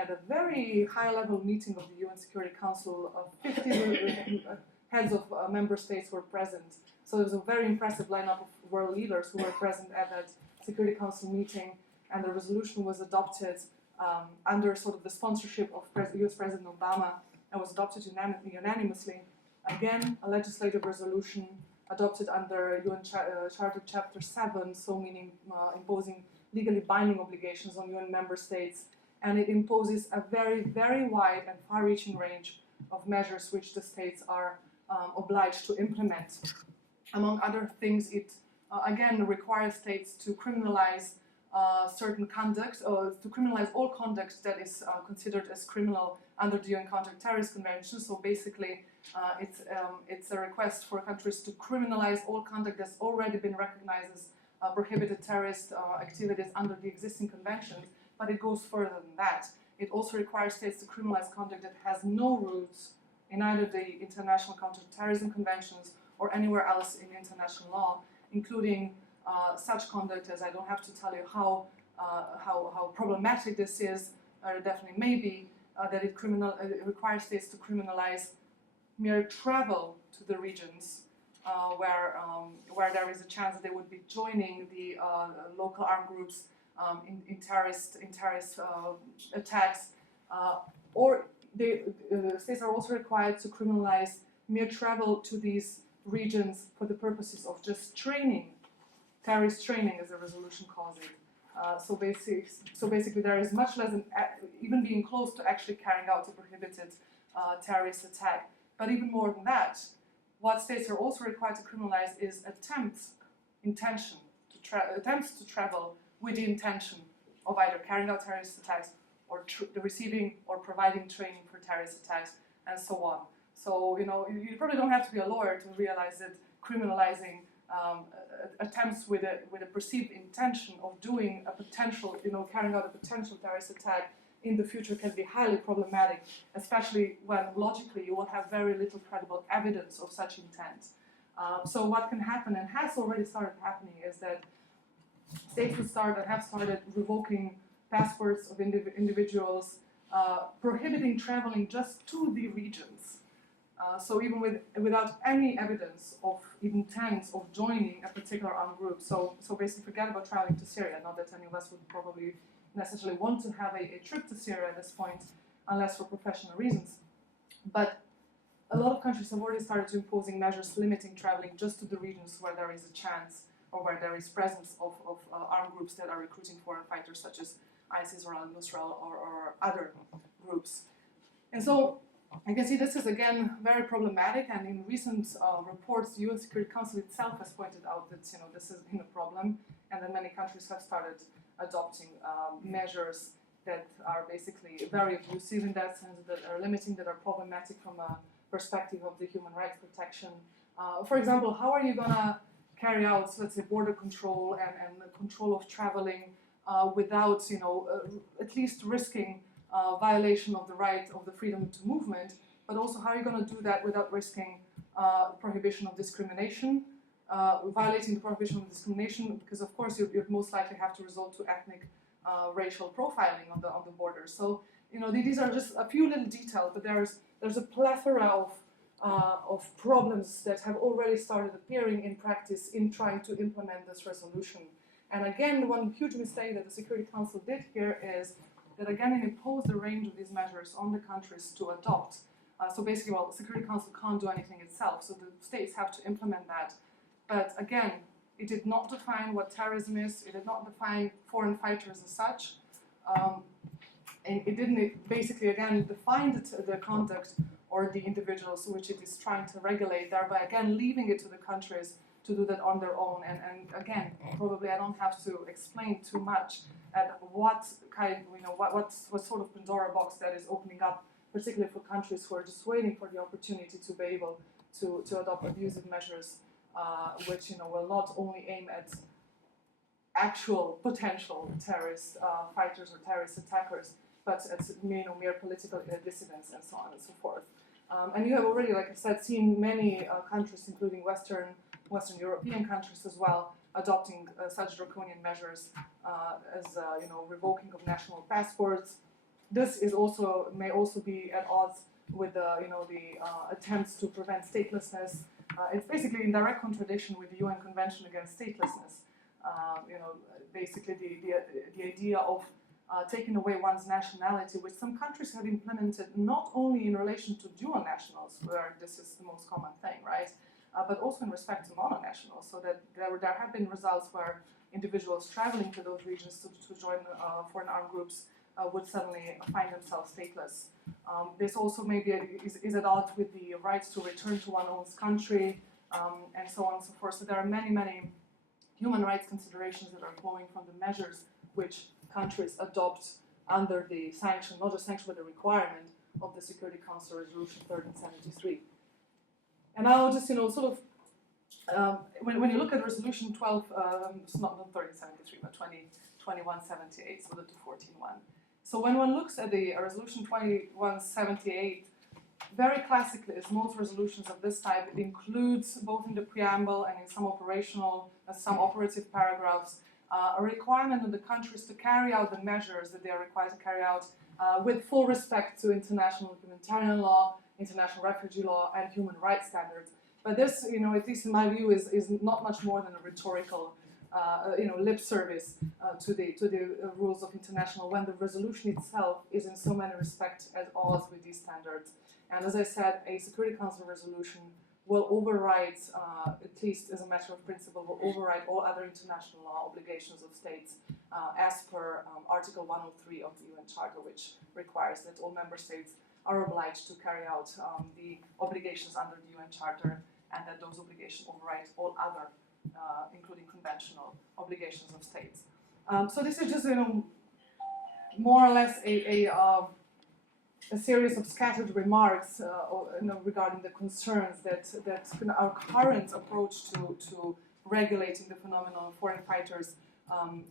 at a very high-level meeting of the UN Security Council. 50 heads of member states were present. So there was a very impressive lineup of world leaders who were present at that Security Council meeting, and the resolution was adopted under sort of the sponsorship of US President Obama and was adopted unanimously. Again, a legislative resolution adopted under UN Charter Chapter 7, so meaning imposing legally binding obligations on UN member states, and it imposes a very, very wide and far-reaching range of measures which the states are obliged to implement. Among other things, it again requires states to criminalize certain conduct, or to criminalize all conduct that is considered as criminal under the UN Counter-Terrorist Convention. So basically, it's a request for countries to criminalize all conduct that's already been recognized as prohibited terrorist activities under the existing conventions, but it goes further than that. It also requires states to criminalize conduct that has no roots in either the International Counter-Terrorism Conventions or anywhere else in international law, including such conduct as, I don't have to tell you how problematic this is, or it definitely may be, that it requires states to criminalize mere travel to the regions where there is a chance that they would be joining the local armed groups in terrorist attacks, or the states are also required to criminalize mere travel to these regions for the purposes of just training, terrorist training, as the resolution calls it. So basically, there is much less than even being close to actually carrying out a prohibited terrorist attack. But even more than that, what states are also required to criminalize is attempts to travel with the intention of either carrying out terrorist attacks or receiving or providing training for terrorist attacks, and so on. So, you probably don't have to be a lawyer to realize that criminalizing attempts with a perceived intention of doing a potential, carrying out a potential terrorist attack in the future can be highly problematic, especially when logically you will have very little credible evidence of such intent. So what can happen, and has already started happening, is that states will start and have started revoking passports of individuals, prohibiting traveling just to the regions. So even without any evidence of intent of joining a particular armed group. So basically forget about traveling to Syria. Not that any of us would probably necessarily want to have a trip to Syria at this point, unless for professional reasons. But a lot of countries have already started imposing measures limiting traveling just to the regions where there is a chance or where there is presence of armed groups that are recruiting foreign fighters, such as ISIS or al-Nusra or other groups. And so you can see this is again very problematic, and in recent reports, the UN Security Council itself has pointed out that this has been a problem, and that many countries have started adopting measures that are basically very abusive in that sense, that are limiting, that are problematic from a perspective of the human rights protection. For example, how are you going to carry out, let's say, border control and the control of traveling without, at least risking violation of the right of the freedom to movement, but also how are you going to do that without risking prohibition of discrimination, violating the prohibition of discrimination, because of course you'd most likely have to resort to ethnic racial profiling on the border. So these are just a few little details, but there's a plethora of problems that have already started appearing in practice in trying to implement this resolution. And again, one huge mistake that the Security Council did here is that again it imposed a range of these measures on the countries to adopt. So basically, the Security Council can't do anything itself, so the states have to implement that. But again, it did not define what terrorism is, it did not define foreign fighters as such, and it didn't basically, again, define the conduct or the individuals which it is trying to regulate, thereby again leaving it to the countries to do that on their own. And again, probably I don't have to explain too much at what kind, what sort of Pandora box that is opening up, particularly for countries who are just waiting for the opportunity to be able to adopt abusive measures, which will not only aim at actual potential terrorist fighters or terrorist attackers, but at mere political dissidents and so on and so forth. And you have already, like I said, seen many countries, including Western European countries as well, adopting such draconian measures as revoking of national passports. This may also be at odds with the attempts to prevent statelessness. It's basically in direct contradiction with the UN Convention Against Statelessness. Basically the idea of taking away one's nationality, which some countries have implemented not only in relation to dual nationals, where this is the most common thing, right? But also in respect to mononationals, so that there have been results where individuals traveling to those regions to join foreign armed groups would suddenly find themselves stateless. This also maybe is at odds with the rights to return to one's own country, and so on and so forth. So there are many, many human rights considerations that are flowing from the measures which countries adopt under the sanction, not just sanction, but the requirement of the Security Council Resolution 1373. And I'll just, sort of, when you look at Resolution 12, it's not 1373, but 2178, so the 214 one. So when one looks at the Resolution 2178, very classically, as most resolutions of this type, it includes both in the preamble and in some operative paragraphs a requirement on the countries to carry out the measures that they are required to carry out with full respect to international humanitarian law, international refugee law, and human rights standards. But this, at least in my view, is not much more than a rhetorical, lip service to the rules of international, when the resolution itself is in so many respects at odds with these standards. And as I said, a Security Council resolution will override, at least as a matter of principle, will override all other international law obligations of states as per Article 103 of the UN Charter, which requires that all member states are obliged to carry out the obligations under the UN Charter, and that those obligations override all other, including conventional obligations of states. So this is just, more or less a series of scattered remarks regarding the concerns that our current approach to regulating the phenomenon of foreign fighters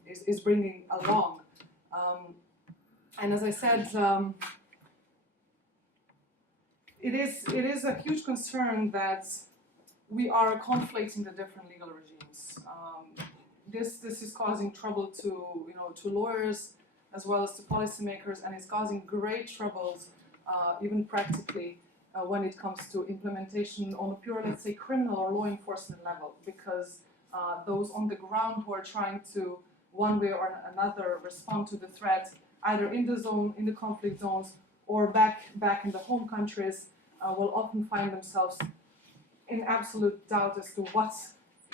is bringing along. And as I said, it is a huge concern that we are conflating the different legal regimes. This is causing trouble to lawyers as well as to policymakers, and it's causing great troubles, even practically, when it comes to implementation on a pure, let's say, criminal or law enforcement level, because those on the ground who are trying to, one way or another, respond to the threat, either in the conflict zones, or back in the home countries, will often find themselves in absolute doubt as to what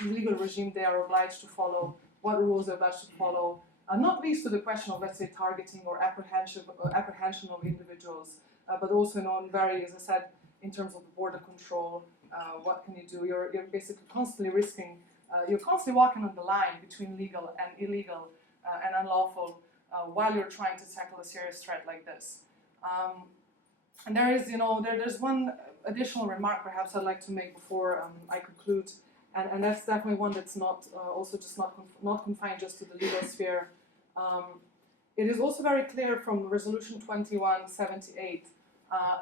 legal regime they are obliged to follow, what rules they're obliged to follow, not least to the question of, let's say, targeting or apprehension of individuals, but also as I said, in terms of border control, what can you do? You're basically constantly risking, you're constantly walking on the line between legal and illegal and unlawful while you're trying to tackle a serious threat like this. And there's one additional remark perhaps I'd like to make before I conclude, and that's definitely one that's not not confined just to the legal sphere. It is also very clear from Resolution 2178,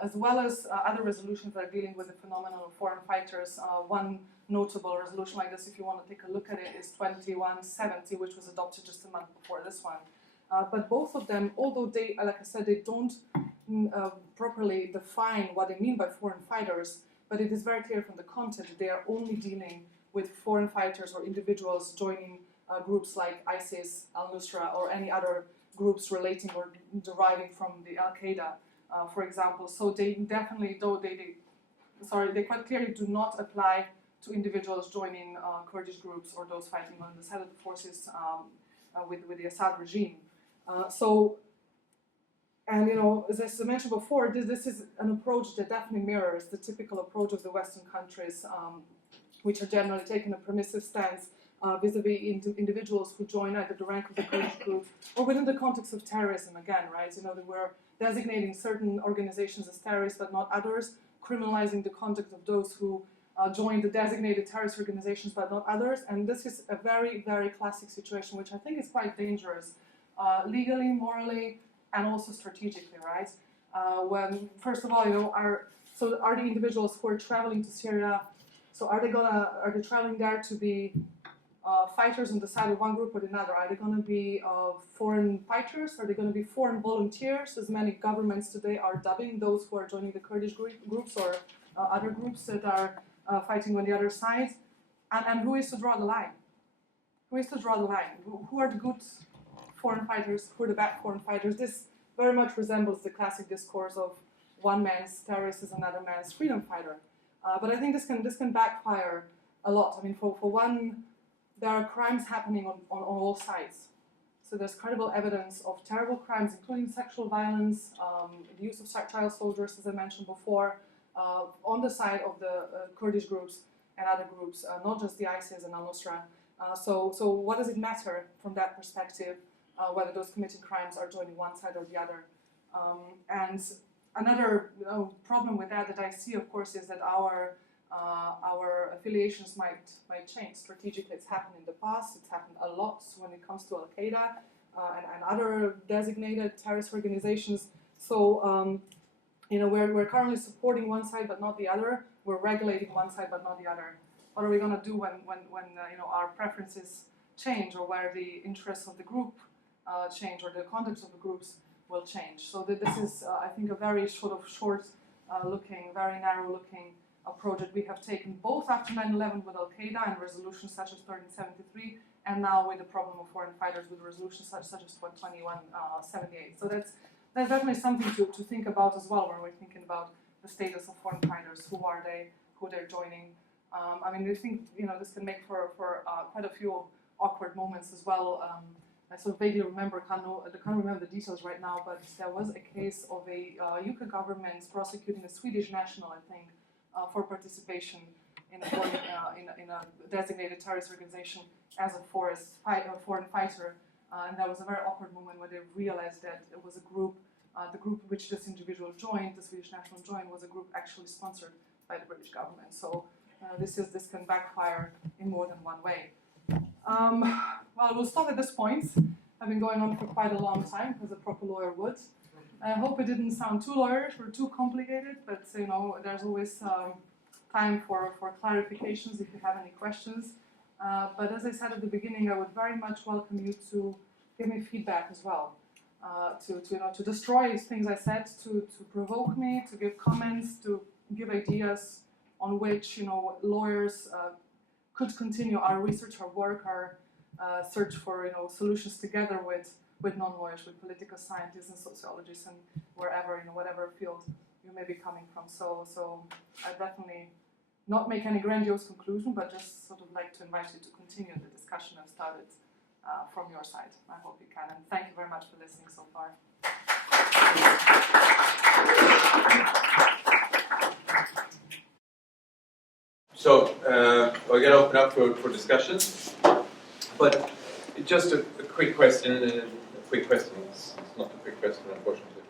as well as other resolutions that are dealing with the phenomenon of foreign fighters. One notable resolution like this, if you want to take a look at it, is 2170, which was adopted just a month before this one. But both of them, although they, like I said, they don't properly define what they mean by foreign fighters, but it is very clear from the content that they are only dealing with foreign fighters or individuals joining groups like ISIS, Al-Nusra, or any other groups relating or deriving from the Al-Qaeda, for example. So they definitely, they quite clearly do not apply to individuals joining Kurdish groups or those fighting on the side of the forces with the Assad regime. As I mentioned before, this is an approach that definitely mirrors the typical approach of the Western countries, which are generally taking a permissive stance vis-a-vis individuals who join either the rank of the Kurdish group or within the context of terrorism again, right? That we're designating certain organizations as terrorists but not others, criminalizing the conduct of those who join the designated terrorist organizations but not others, and this is a very, very classic situation which I think is quite dangerous, legally, morally, and also strategically, right? When, first of all, are the individuals who are traveling to Syria, so are they traveling there to be fighters on the side of one group or another? Are they going to be foreign fighters? Are they going to be foreign volunteers, as many governments today are dubbing those who are joining the Kurdish groups or other groups that are fighting on the other side? And who is to draw the line? Who is to draw the line? Who are the good foreign fighters? Who are the bad foreign fighters? This very much resembles the classic discourse of one man's terrorist is another man's freedom fighter. But I think this can backfire a lot. I mean, for one, there are crimes happening on all sides. So there's credible evidence of terrible crimes, including sexual violence, the use of child soldiers, as I mentioned before, on the side of the Kurdish groups and other groups, not just the ISIS and Al-Nusra. So what does it matter from that perspective whether those committing crimes are joining one side or the other. And another problem with that I see, of course, is that our affiliations might change. Strategically, it's happened in the past. It's happened a lot when it comes to Al Qaeda and other designated terrorist organizations. So we're currently supporting one side but not the other. We're regulating one side but not the other. What are we going to do when our preferences change, or where the interests of the group change, or the context of the groups will change? So this is, I think, a very short-looking, very narrow-looking approach that we have taken both after 9/11 with Al Qaeda and resolutions such as 1373, and now with the problem of foreign fighters with resolutions such as 2178. So that's definitely something to think about as well when we're thinking about the status of foreign fighters. Who are they? Who they're joining? I mean, I think this can make for quite a few awkward moments as well. I sort of vaguely remember, I can't remember the details right now, but there was a case of a UK government prosecuting a Swedish national, I think, for participation in a designated terrorist organization as a foreign fighter. And that was a very awkward moment where they realized that it was a group, the group which this individual joined, the Swedish national joined, was a group actually sponsored by the British government. So this can backfire in more than one way. Well, we'll stop at this point. I've been going on for quite a long time, as a proper lawyer would. I hope it didn't sound too lawyerish or too complicated, but there's always time for clarifications if you have any questions. But as I said at the beginning, I would very much welcome you to give me feedback as well, to destroy things I said, to provoke me, to give comments, to give ideas on which lawyers could continue our research, our work, our search for solutions together with non-lawyers, with political scientists and sociologists, and wherever whatever field you may be coming from. So I definitely not make any grandiose conclusion, but just sort of like to invite you to continue the discussion I've started from your side. I hope you can, and thank you very much for listening so far. So we're going to open up for discussions, but just a quick question. It's not a quick question, unfortunately.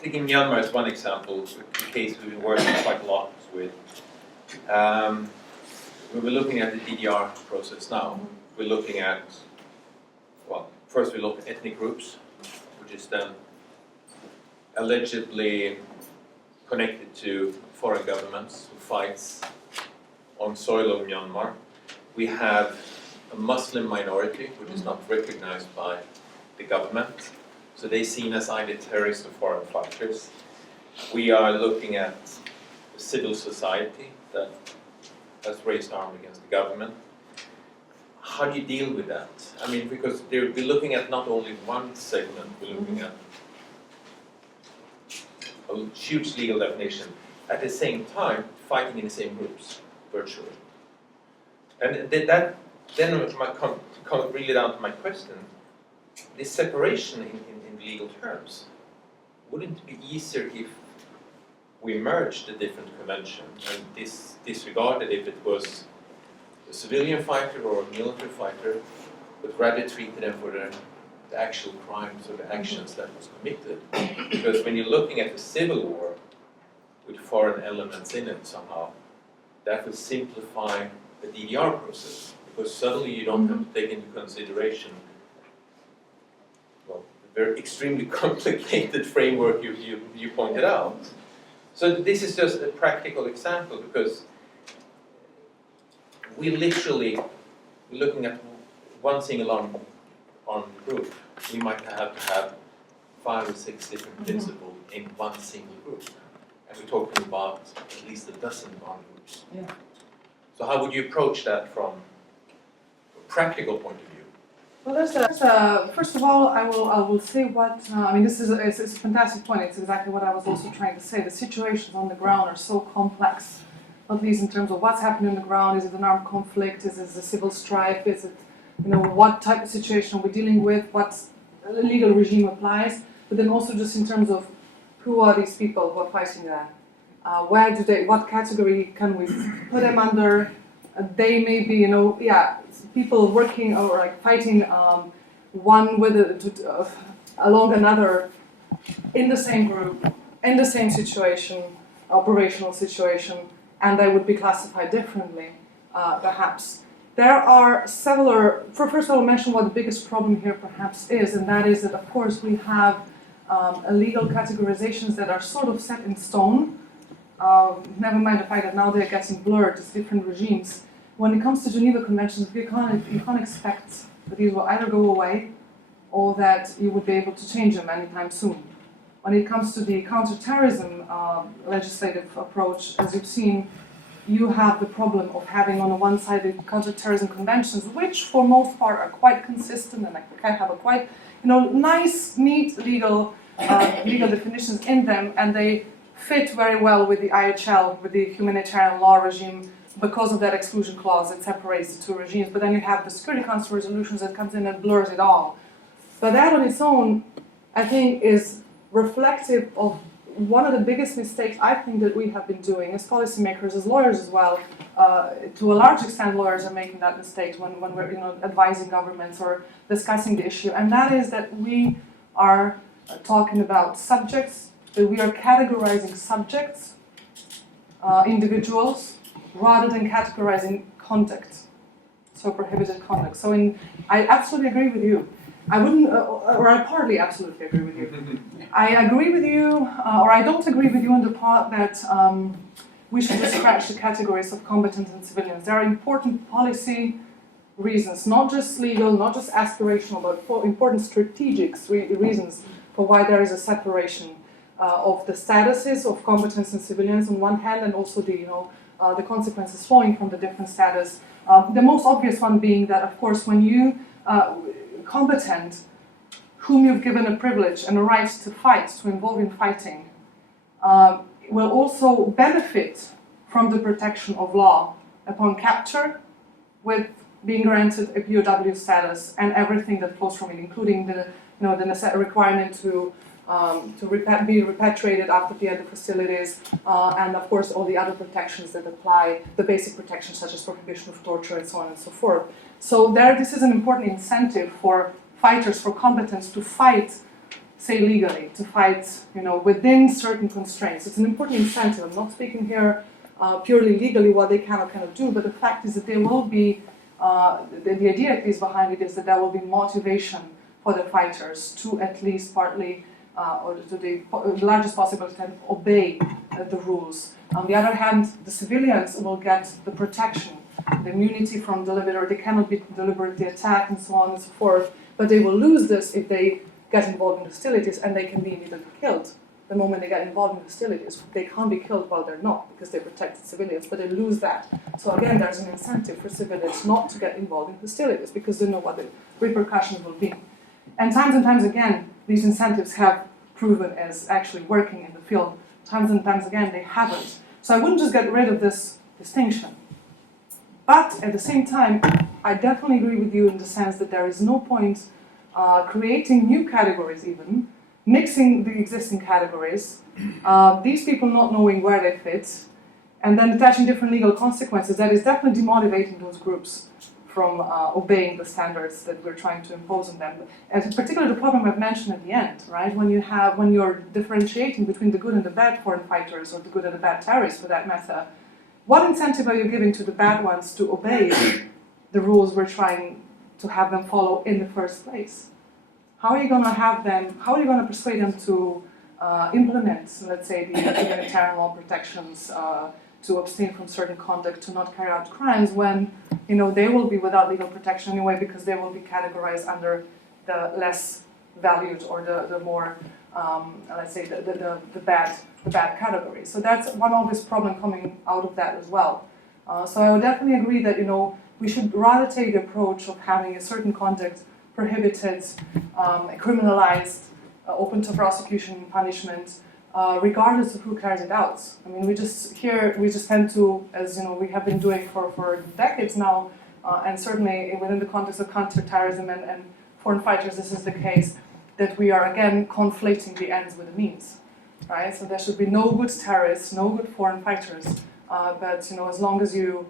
Taking Myanmar as one example, a case we've been working quite a lot with. We're looking at the DDR process now. We're looking at, well, first we look at ethnic groups, which is then allegedly connected to foreign governments who fights on soil of Myanmar. We have a Muslim minority, which is not recognized by the government. So they're seen as either terrorists or foreign fighters. We are looking at civil society that has raised arms against the government. How do you deal with that? I mean, because we're looking at not only one segment, we're looking at a huge legal definition. At the same time, fighting in the same groups, virtually. And then come really down to my question. This separation in legal terms, wouldn't it be easier if we merged the different conventions and disregarded if it was a civilian fighter or a military fighter, but rather treated them for the actual crimes or the actions that was committed? Because when you're looking at the civil war with foreign elements in it somehow, that will simplify the DDR process, because suddenly you don't have to take into consideration the very extremely complicated framework you pointed out. So this is just a practical example, because we're looking at one single armed group. We might have to have 5 or 6 different principles in one single group. And we're talking about at least a dozen armed groups. Yeah. So how would you approach that from a practical point of view? Well, first of all, I will say what, I mean, it's a fantastic point. It's exactly what I was also trying to say. The situations on the ground are so complex, at least in terms of what's happening on the ground. Is it an armed conflict? Is it a civil strife? Is it, what type of situation are we dealing with? What legal regime applies? But then also just in terms of who are these people who are fighting there? What category can we put them under? They may be, people working or like fighting one along another in the same group, in the same situation, operational situation, and they would be classified differently, perhaps. There are several, first I will mention what the biggest problem here perhaps is, and that is that of course we have legal categorizations that are sort of set in stone. Never mind the fact that now they're getting blurred, it's different regimes. When it comes to Geneva Conventions, you can't expect that these will either go away or that you would be able to change them anytime soon. When it comes to the counterterrorism legislative approach, as you've seen, you have the problem of having on the one side the counterterrorism conventions, which for most part are quite consistent and have a quite nice, neat legal definitions in them, and they fit very well with the IHL, with the humanitarian law regime, because of that exclusion clause that separates the two regimes. But then you have the Security Council resolutions that comes in and blurs it all. But that on its own, I think, is reflective of one of the biggest mistakes I think that we have been doing as policymakers, as lawyers as well. To a large extent, lawyers are making that mistake when we're advising governments or discussing the issue, and that is that we are talking about subjects, that we are categorizing subjects, individuals, rather than categorizing conduct, so prohibited conduct. So I absolutely agree with you. I wouldn't, or I partly absolutely agree with you. I agree with you, or I don't agree with you on the part that we should just scratch the categories of combatants and civilians. There are important policy reasons, not just legal, not just aspirational, but for important strategic reasons for why there is a separation of the statuses of combatants and civilians on one hand, and also the consequences flowing from the different status. The most obvious one being that, of course, when you combatant whom you've given a privilege and a right to fight, to involve in fighting, will also benefit from the protection of law upon capture, with being granted a POW status and everything that flows from it, including the requirement to be repatriated after the end of hostilities, and of course all the other protections that apply, the basic protections such as prohibition of torture and so on and so forth. So this is an important incentive for fighters, for combatants to fight, say legally, to fight within certain constraints. It's an important incentive. I'm not speaking here purely legally what they can or cannot do, but the fact is that there will be, the idea at least behind it is that there will be motivation for the fighters to at least partly or to the largest possible extent obey the rules. On the other hand, the civilians will get the protection, the immunity from deliberate, they cannot be deliberately attacked and so on and so forth, but they will lose this if they get involved in hostilities, and they can be immediately killed the moment they get involved in hostilities. They can't be killed while they're not, because they protect civilians, but they lose that. So again, there's an incentive for civilians not to get involved in hostilities, because they know what the repercussions will be. And times again, these incentives have proven as actually working in the field. Times and times again, they haven't. So I wouldn't just get rid of this distinction. But at the same time, I definitely agree with you in the sense that there is no point creating new categories even, mixing the existing categories, these people not knowing where they fit, and then attaching different legal consequences. That is definitely demotivating those groups from obeying the standards that we're trying to impose on them. And particularly the problem I've mentioned at the end, right? When you're differentiating between the good and the bad foreign fighters, or the good and the bad terrorists for that matter, what incentive are you giving to the bad ones to obey the rules we're trying to have them follow in the first place? How are you going to persuade them to implement, let's say, the humanitarian law protections, to abstain from certain conduct, to not carry out crimes, when they will be without legal protection anyway, because they will be categorized under the less valued or the more, let's say, the bad category. So that's one obvious problem coming out of that as well. So I would definitely agree that we should rather take the approach of having a certain conduct prohibited, criminalized, open to prosecution and punishment, regardless of who carries it out. I mean, we just tend to, as we have been doing for decades now, and certainly within the context of counterterrorism and foreign fighters, this is the case, that we are again conflating the ends with the means, right? So there should be no good terrorists, no good foreign fighters, but as long as you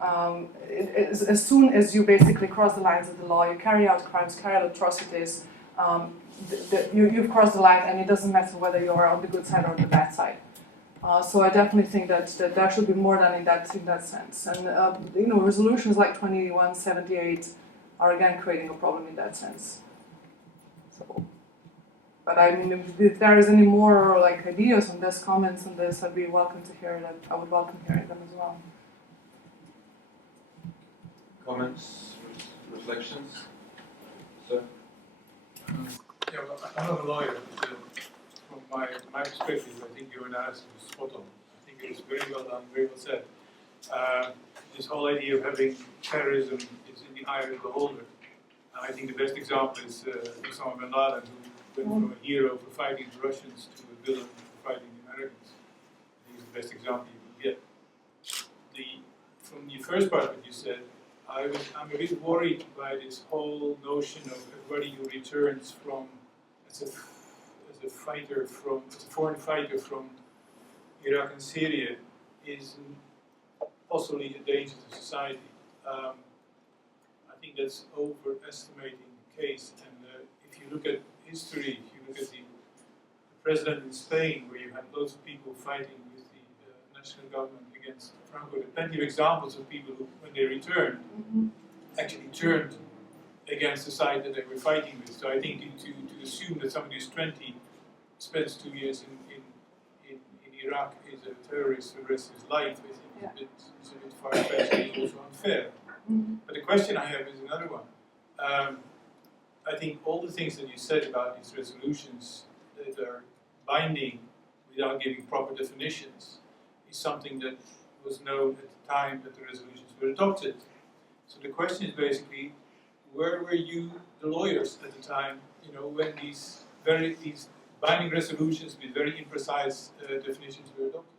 as soon as you basically cross the lines of the law, you carry out crimes, carry out atrocities, you've crossed the line, and it doesn't matter whether you're on the good side or on the bad side. So I definitely think that there should be more done in that sense. And resolutions like 2178 are again creating a problem in that sense. So, but I mean, if there is any more like ideas on this, comments on this, I'd be welcome to hear that. I would welcome hearing them as well. Comments, reflections? Sir? Yeah, well, I'm not a lawyer, but from my perspective, I think your analysis was spot on. I think it was very well done, very well said. This whole idea of having terrorism is in the eye of the beholder. And I think the best example is Osama bin Laden, who went from a hero for fighting the Russians to a villain for fighting the Americans. I think it's the best example you could get. From the first part of what you said, I'm a bit worried by this whole notion of everybody who returns from as a foreign fighter from Iraq and Syria is possibly a danger to society. I think that's overestimating the case. And if you look at history, if you look at the president in Spain, where you had loads of people fighting with the national government against Franco, there are plenty of examples of people who, when they returned, actually turned against the side that they were fighting with. So I think to assume that somebody who's 20 spends 2 years in Iraq is a terrorist for the rest of his life is a bit far-fetched and also unfair. But the question I have is another one. I think all the things that you said about these resolutions that are binding without giving proper definitions is something that was known at the time that the resolutions were adopted. So the question is basically, where were you, the lawyers, at the time, when these binding resolutions with very imprecise definitions were adopted?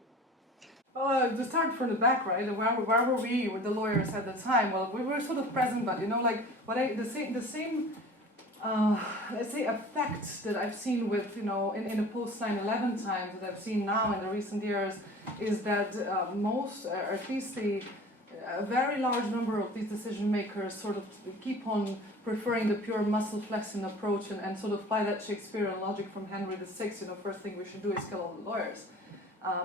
Well, to start from the back, right? Where were we with the lawyers at the time? Well, we were sort of present, but the same let's say effect that I've seen with in the post 9/11 times that I've seen now in the recent years is that most, or at least a very large number of these decision makers sort of keep on preferring the pure muscle flexing approach and sort of apply that Shakespearean logic from Henry VI. First thing we should do is kill all the lawyers.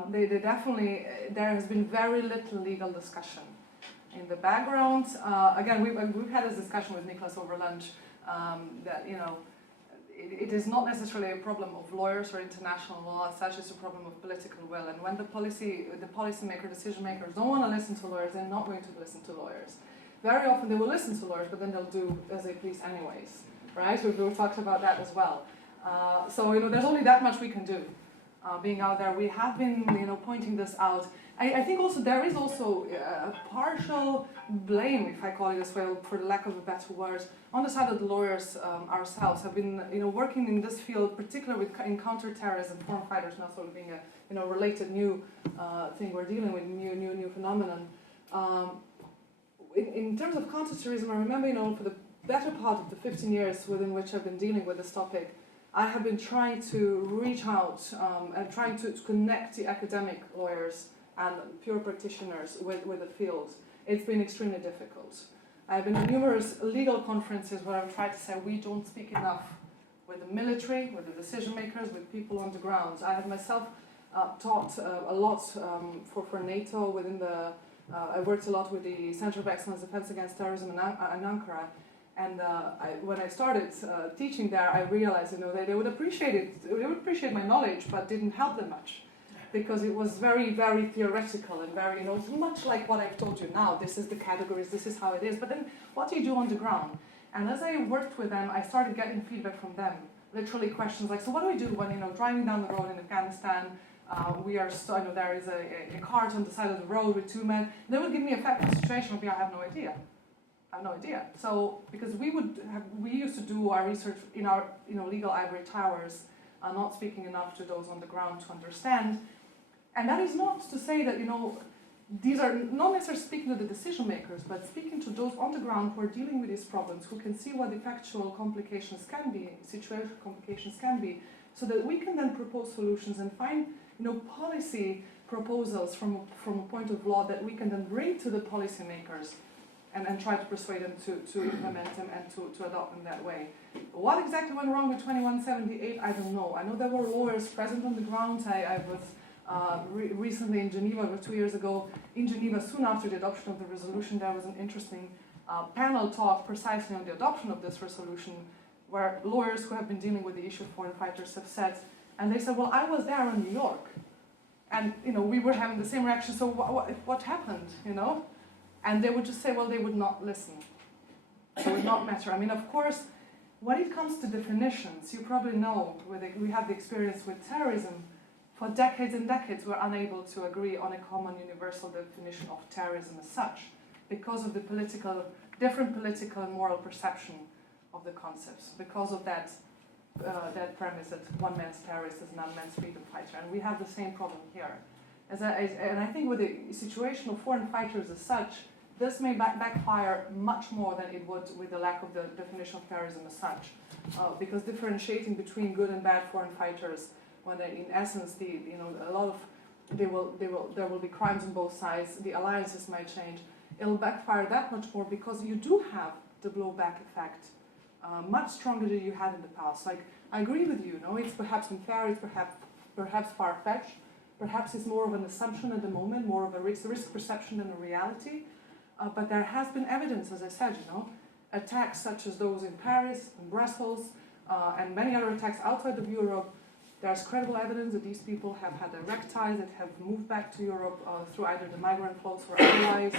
They definitely, there has been very little legal discussion in the background. Again, we've had this discussion with Niklas over lunch that it is not necessarily a problem of lawyers or international law as such, it's a problem of political will. And when the policymaker, decision makers don't want to listen to lawyers, they're not going to listen to lawyers. Very often they will listen to lawyers, but then they'll do as they please anyways, right? We've talked about that as well. So there's only that much we can do. Being out there, we have been pointing this out. I think also there is also a partial blame, if I call it this way, for the lack of a better word, on the side of the lawyers ourselves. Have been working in this field, particularly in counterterrorism, foreign fighters now sort of being a related new thing we're dealing with, new phenomenon. In terms of counterterrorism, I remember for the better part of the 15 years within which I've been dealing with this topic, I have been trying to reach out and trying to connect the academic lawyers and pure practitioners with the field. It's been extremely difficult. I've been at numerous legal conferences where I've tried to say we don't speak enough with the military, with the decision makers, with people on the ground. I have myself taught a lot for NATO within the, I worked a lot with the Center of Excellence Defense Against Terrorism in Ankara. And when I started teaching there, I realized, they would appreciate it. They would appreciate my knowledge, but didn't help them much, because it was very, very theoretical and very, much like what I've told you now. This is the categories. This is how it is. But then, what do you do on the ground? And as I worked with them, I started getting feedback from them. Literally questions like, so what do we do when driving down the road in Afghanistan? We are, there is a cart on the side of the road with two men. They would give me a factual situation of, I have no idea. I have no idea. So, because we used to do our research in our, legal ivory towers, not speaking enough to those on the ground to understand. And that is not to say that, these are not necessarily speaking to the decision makers, but speaking to those on the ground who are dealing with these problems, who can see what the factual complications can be, situational complications can be, so that we can then propose solutions and find, policy proposals from a point of law that we can then bring to the policymakers and try to persuade them to implement them and to adopt them that way. What exactly went wrong with 2178, I don't know. I know there were lawyers present on the ground. I was recently in Geneva, over 2 years ago. In Geneva, soon after the adoption of the resolution, there was an interesting panel talk precisely on the adoption of this resolution, where lawyers who have been dealing with the issue of foreign fighters have said, and they said, well, I was there in New York, and we were having the same reaction, so what happened, And they would just say, well, they would not listen. It would not matter. I mean, of course, when it comes to definitions, you probably know, we have the experience with terrorism. For decades and decades, we're unable to agree on a common universal definition of terrorism as such, because of the different political and moral perception of the concepts, because of that premise that one man's terrorist is another man's freedom fighter. And we have the same problem here. And I think with the situation of foreign fighters as such, this may backfire much more than it would with the lack of the definition of terrorism as such, because differentiating between good and bad foreign fighters, when in essence there will be crimes on both sides, the alliances might change. It'll backfire that much more because you do have the blowback effect much stronger than you had in the past. Like, I agree with you. It's perhaps unfair. It's perhaps far-fetched. Perhaps it's more of an assumption at the moment, more of a risk perception than a reality. But there has been evidence, as I said, attacks such as those in Paris, in Brussels, and many other attacks outside of Europe. There's credible evidence that these people have had direct ties, that have moved back to Europe through either the migrant flows or otherwise.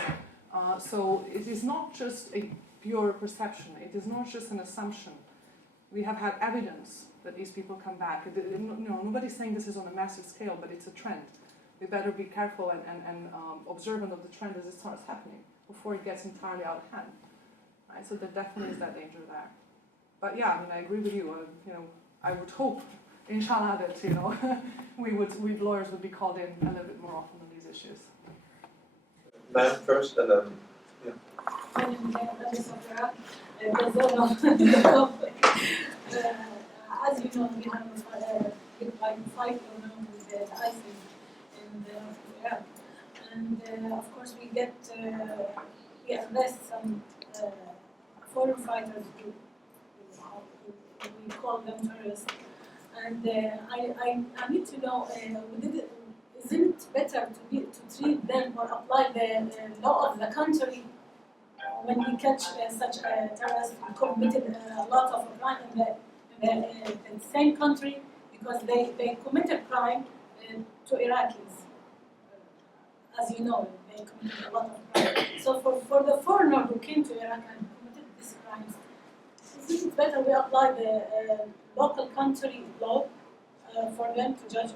So it is not just a pure perception. It is not just an assumption. We have had evidence that these people come back. Nobody's saying this is on a massive scale, but it's a trend. We better be careful and observant of the trend as it starts happening before it gets entirely out of hand. Right? So there definitely is that danger there. But yeah, I agree with you. I would hope, inshallah, that we lawyers would be called in a little bit more often on these issues. Ma'am first, and then as you know, we have a big fight going on with the ISIS in Iraq, and of course we arrest some foreign fighters who we call them terrorists, and I need to know, isn't it better to treat them or apply the law of the country when we catch such a terrorist who committed a lot of crime in the same country, because they committed crime to Iraqis. As you know, they committed a lot of crime. So for the foreigner who came to Iraq and committed these crimes, isn't it better we apply the local country law for them to judge?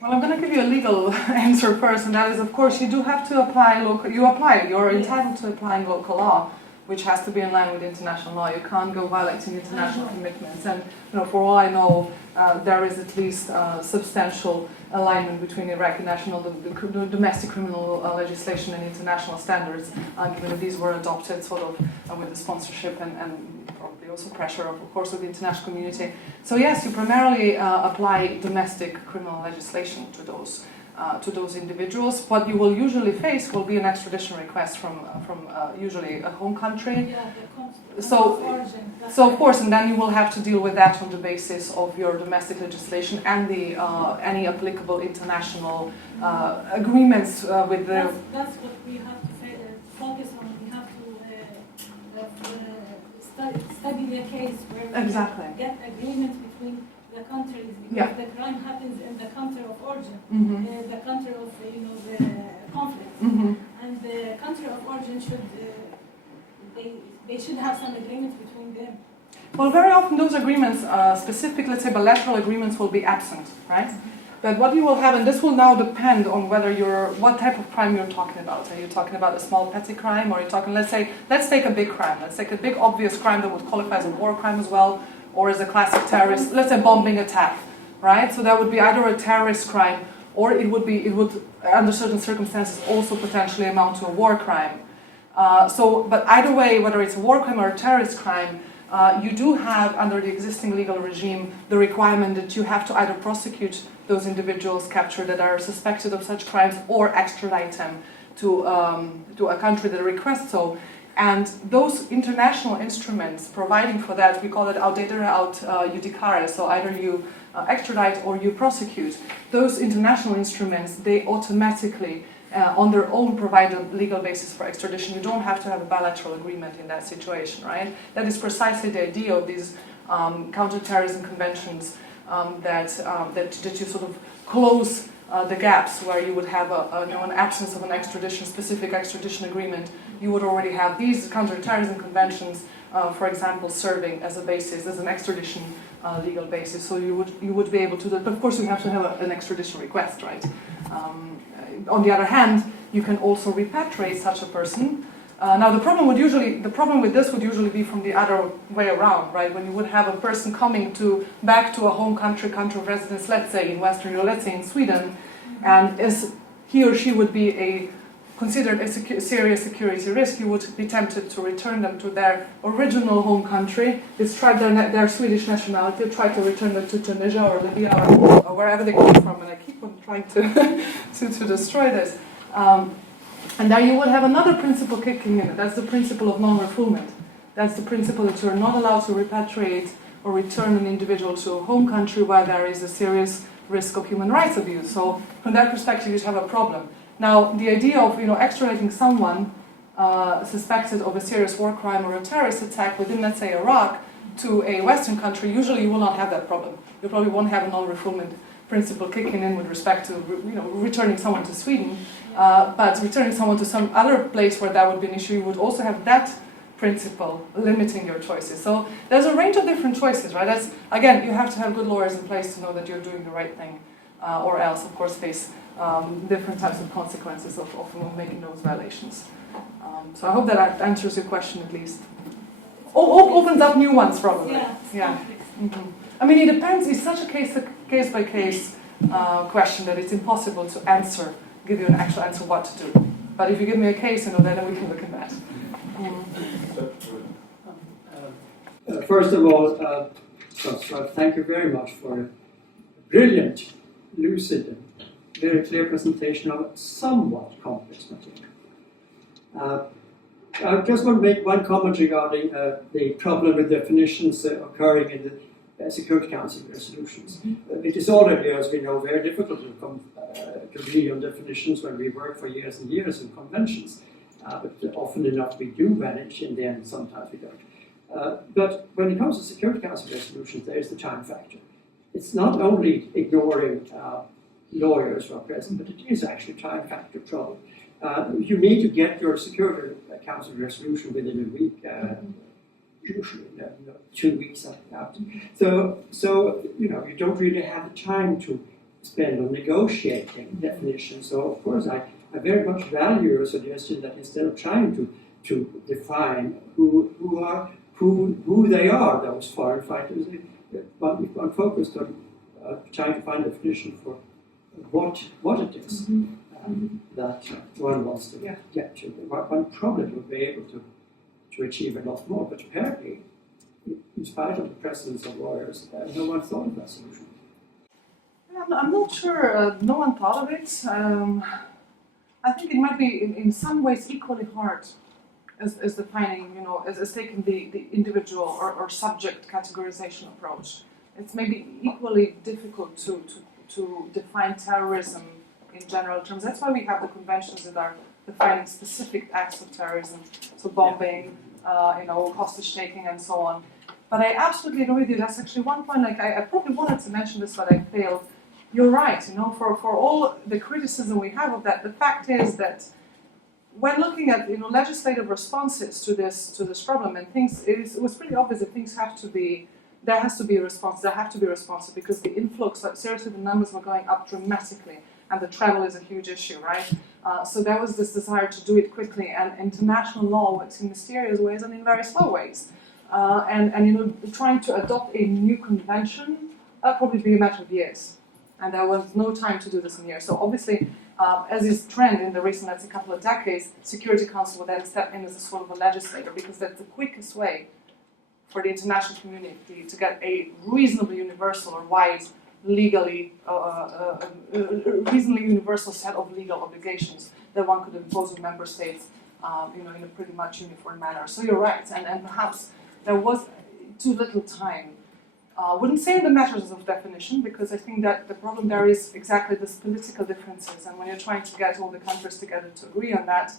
Well, I'm going to give you a legal answer first, and that is, of course, you do have to apply local. You're entitled to applying local law, which has to be in line with international law. You can't go violating international commitments. And for all I know, there is at least substantial alignment between Iraqi national, the domestic criminal legislation and international standards, given that these were adopted sort of with the sponsorship and probably also pressure, of course, of the international community. So yes, you primarily apply domestic criminal legislation to those individuals. What you will usually face will be an extradition request from usually a home country. Yeah, so of course, and then you will have to deal with that on the basis of your domestic legislation and the any applicable international agreements with the. That's what we have to focus on. We have to study the case where we get agreement between the countries, because the crime happens in the country of origin, the country of the conflict, and the country of origin should they should have some agreement between them. Well, very often those agreements, specific, let's say bilateral agreements, will be absent, right? But what you will have, and this will now depend on whether what type of crime you're talking about. Are you talking about a small petty crime, or are you talking, let's take a big crime, let's take a big obvious crime that would qualify as a war crime as well, or as a classic terrorist, let's say bombing attack, right? So that would be either a terrorist crime, or it would under certain circumstances also potentially amount to a war crime. But either way, whether it's a war crime or a terrorist crime, you do have, under the existing legal regime, the requirement that you have to either prosecute those individuals captured that are suspected of such crimes or extradite them to a country that requests so. And those international instruments providing for that, we call it audere aut judicare, so either you extradite or you prosecute. Those international instruments, they automatically, on their own, provide a legal basis for extradition. You don't have to have a bilateral agreement in that situation, right? That is precisely the idea of these counterterrorism conventions, that you sort of close the gaps where you would have an absence of an extradition, specific extradition agreement. You would already have these counterterrorism conventions, for example, serving as a basis, as an extradition legal basis. So you would be able to do that. But of course, you have to have an extradition request, right? On the other hand, you can also repatriate such a person. Now, the problem with this would usually be from the other way around, right? When you would have a person coming back to a home country of residence, let's say in Western Europe, let's say in Sweden, and as he or she would be considered a serious security risk, you would be tempted to return them to their original home country, describe their Swedish nationality, try to return them to Tunisia or Libya or wherever they come from, and I keep on trying to destroy this. And there you would have another principle kicking in. That's the principle of non-refoulement. That's the principle that you're not allowed to repatriate or return an individual to a home country where there is a serious risk of human rights abuse. So from that perspective, you'd have a problem. Now, the idea of extraditing someone suspected of a serious war crime or a terrorist attack within, let's say, Iraq to a Western country, usually you will not have that problem. You probably won't have a non-refoulement principle kicking in with respect to returning someone to Sweden, but returning someone to some other place where that would be an issue, you would also have that principle limiting your choices. So there's a range of different choices, right? That's, again, you have to have good lawyers in place to know that you're doing the right thing, or else, of course, face different types of consequences of making those violations. So I hope that answers your question at least. Opens up new ones, probably. Yeah. Mm-hmm. I mean, it depends. It's such a case-by-case question that it's impossible to give you an actual answer what to do. But if you give me a case, then we can look at that. First of all, thank you very much for a brilliant, lucid, and very clear presentation of a somewhat complex material. I just want to make one comment regarding the problem with definitions occurring in the Security Council resolutions. It is already, as we know, very difficult to agree on definitions when we work for years and years in conventions. But often enough we do manage, in the end sometimes we don't. But when it comes to Security Council resolutions, there is the time factor. It's not only ignoring lawyers who are present, but it is actually a time factor problem. You need to get your Security Council resolution within a week, usually 2 weeks after. So you don't really have the time to spend on negotiating definitions. So of course I very much value your suggestion that instead of trying to define who they are, those foreign fighters, one focused on trying to find a definition for what it is that one wants to get to. One probably would be able to achieve a lot more, but apparently, in spite of the presence of lawyers, no one thought of that solution. I'm not sure no one thought of it. I think it might be in some ways equally hard as defining, as taking the individual or subject categorization approach. It's maybe equally difficult to define terrorism in general terms. That's why we have the conventions that are defining specific acts of terrorism, so bombing, hostage taking, and so on. But I absolutely agree with you. That's actually one point. I probably wanted to mention this, but I failed. You're right. For all the criticism we have of that, the fact is that when looking at legislative responses to this problem and things, it was pretty obvious that things have to be. There has to be a response. There have to be responses because the influx, seriously, the numbers were going up dramatically, and the travel is a huge issue, right? So there was this desire to do it quickly, and international law works in mysterious ways and in very slow ways. And trying to adopt a new convention probably be a matter of years, and there was no time to do this in years. So obviously, as is trend in the recent, let's say, couple of decades, Security Council will then step in as a sort of a legislator because that's the quickest way for the international community to get a reasonably universal or wide reasonably universal set of legal obligations that one could impose on member states, in a pretty much uniform manner. So you're right, and perhaps there was too little time. Wouldn't say in the matters of definition, because I think that the problem there is exactly this political differences, and when you're trying to get all the countries together to agree on that,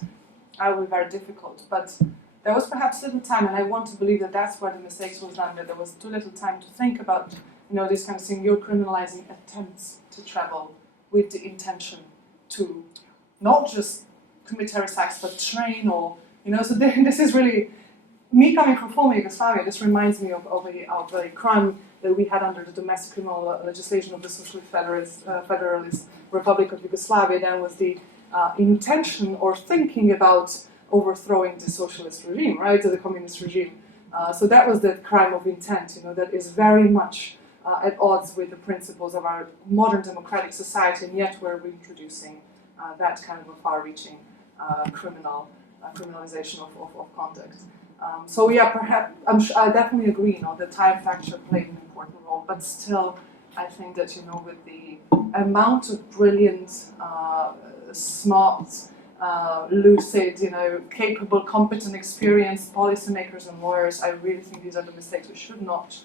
it will be very difficult. But there was perhaps little time, and I want to believe that that's where the mistakes was done, that there was too little time to think about, this kind of thing. You're criminalizing attempts to travel with the intention to not just commit terrorist acts, but train or, so this is really, me coming from former Yugoslavia, this reminds me of a crime that we had under the domestic criminal legislation of the Socialist Federalist Republic of Yugoslavia. Then was the intention or thinking about overthrowing the socialist regime, right, the communist regime. So that was the crime of intent, that is very much at odds with the principles of our modern democratic society, and yet we're reintroducing that kind of a far-reaching criminalization of conduct. So yeah, perhaps I definitely agree. The time factor played an important role, but still, I think that with the amount of brilliant, smart, lucid, capable, competent, experienced policymakers and lawyers, I really think these are the mistakes we should not.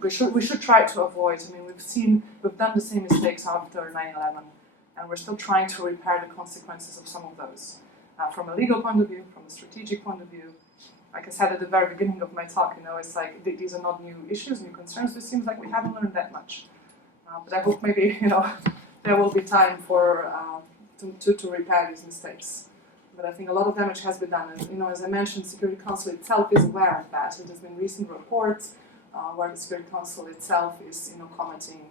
We should try to avoid. We've done the same mistakes after 9/11, and we're still trying to repair the consequences of some of those, from a legal point of view, from a strategic point of view. Like I said at the very beginning of my talk, it's like these are not new issues, new concerns. It seems like we haven't learned that much. But I hope maybe there will be time for to repair these mistakes. But I think a lot of damage has been done. And as I mentioned, Security Council itself is aware of that. There has been recent reports where the Security Council itself is commenting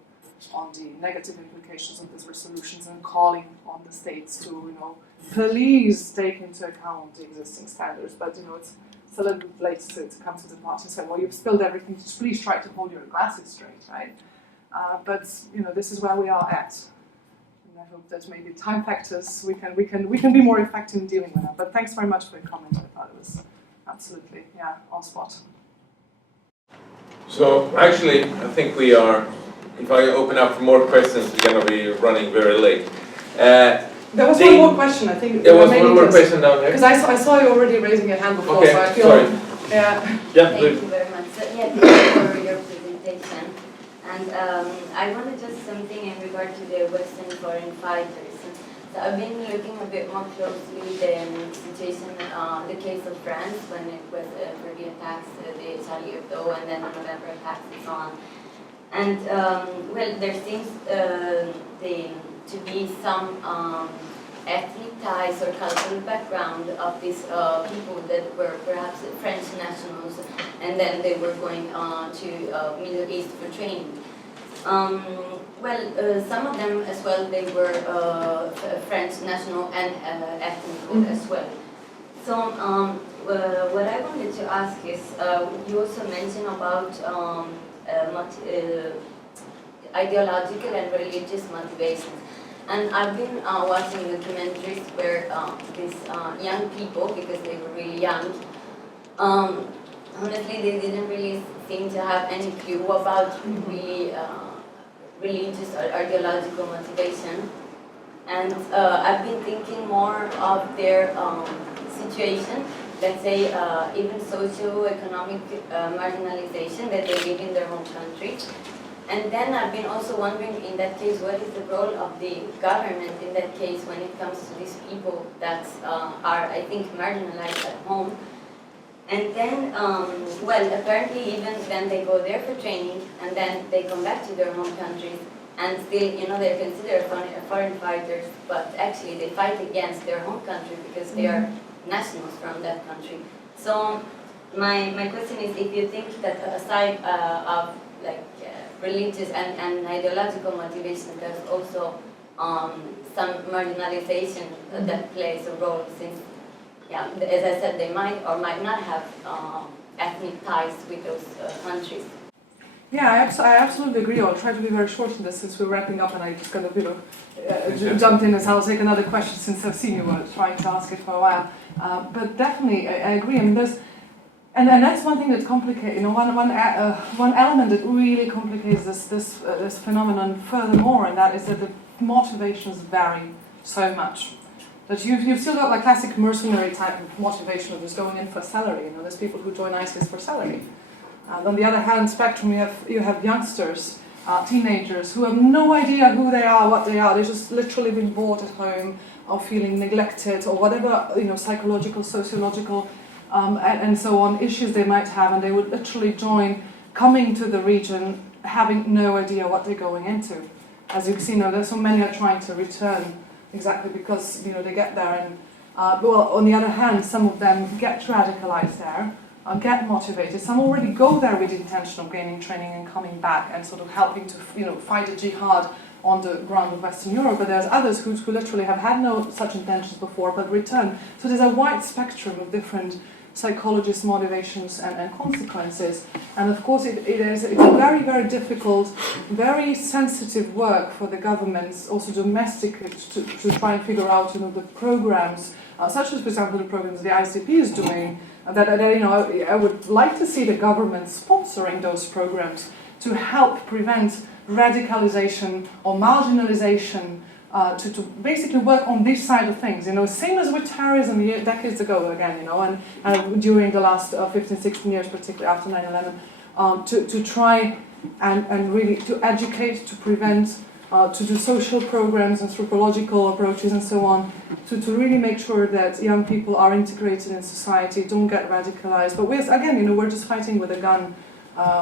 on the negative implications of these resolutions and calling on the states to please take into account the existing standards. But it's a little bit late to come to the party and say, well, you've spilled everything, just please try to hold your glasses straight, right? But this is where we are at. And I hope that maybe time factors, we can be more effective in dealing with that. But thanks very much for your comment. I thought it was absolutely, on spot. So actually, I think we are, if I open up for more questions, we're going to be running very late. There was one more question, I think. There was one more question down there. Because I saw you already raising your hand before, Okay, so I feel... sorry. Yeah. Thank you very much. So, thank you for your presentation. And I wanted just something in regard to the Western foreign fighters. So I've been looking a bit more closely the situation, the case of France when it was for the attacks, the Charlie Hebdo, and then the November attacks and so on. And well, there seems to be some ethnic ties or cultural background of these people that were perhaps French nationals, and then they were going to Middle East for training. Well, some of them as well, they were French national and ethnic as well. So what I wanted to ask is, you also mentioned about ideological and religious motivations. And I've been watching documentaries where these young people, because they were really young, honestly they didn't really seem to have any clue about really religious or ideological motivation. And I've been thinking more of their situation, let's say even socio-economic marginalization that they live in their home country. And then I've been also wondering, in that case, what is the role of the government in that case when it comes to these people that are, I think, marginalized at home. And then, well, apparently even then they go there for training, and then they come back to their home countries, and still, they're considered foreign fighters, but actually they fight against their home country because they are nationals from that country. So my question is, if you think that aside of religious and ideological motivation, there's also some marginalization that plays a role, since, as I said, they might or might not have ethnic ties with those countries. Yeah, I absolutely agree. I'll try to be very short in this since we're wrapping up, and I just kind of jumped in, as I'll take another question since I've seen you were trying to ask it for a while. But definitely, I agree. I mean, And that's one thing that complicates, you know, one element that really complicates this phenomenon furthermore, and that is that the motivations vary so much. That you've still got like classic mercenary type of motivation of just going in for salary. You know, there's people who join ISIS for salary. On the other hand spectrum, you have youngsters, teenagers who have no idea who they are, what they are. They've just literally been bored at home, or feeling neglected, or whatever, you know, psychological, sociological, and so on issues they might have, and they would literally join, coming to the region, having no idea what they're going into. As you can see now, there's so many are trying to return, exactly because, you know, they get there, and well, on the other hand, some of them get radicalized there, get motivated. Some already go there with the intention of gaining training and coming back and sort of helping to, you know, fight a jihad on the ground of Western Europe, but there's others who literally have had no such intentions before but return. So there's a wide spectrum of different psychologists' motivations and consequences. And of course it's a very, very difficult, very sensitive work for the governments, also domestically, to try and figure out, you know, the programs, such as, for example, the programs the ISDP is doing, that you know, I would like to see the government sponsoring those programs to help prevent radicalization or marginalization, to basically work on this side of things, you know, same as with terrorism decades ago again, you know, and during the last 15, 16 years, particularly after 9/11, to try and really to educate, to prevent, to do social programs, anthropological approaches and so on, to really make sure that young people are integrated in society, don't get radicalized. But again, you know, we're just fighting with a gun,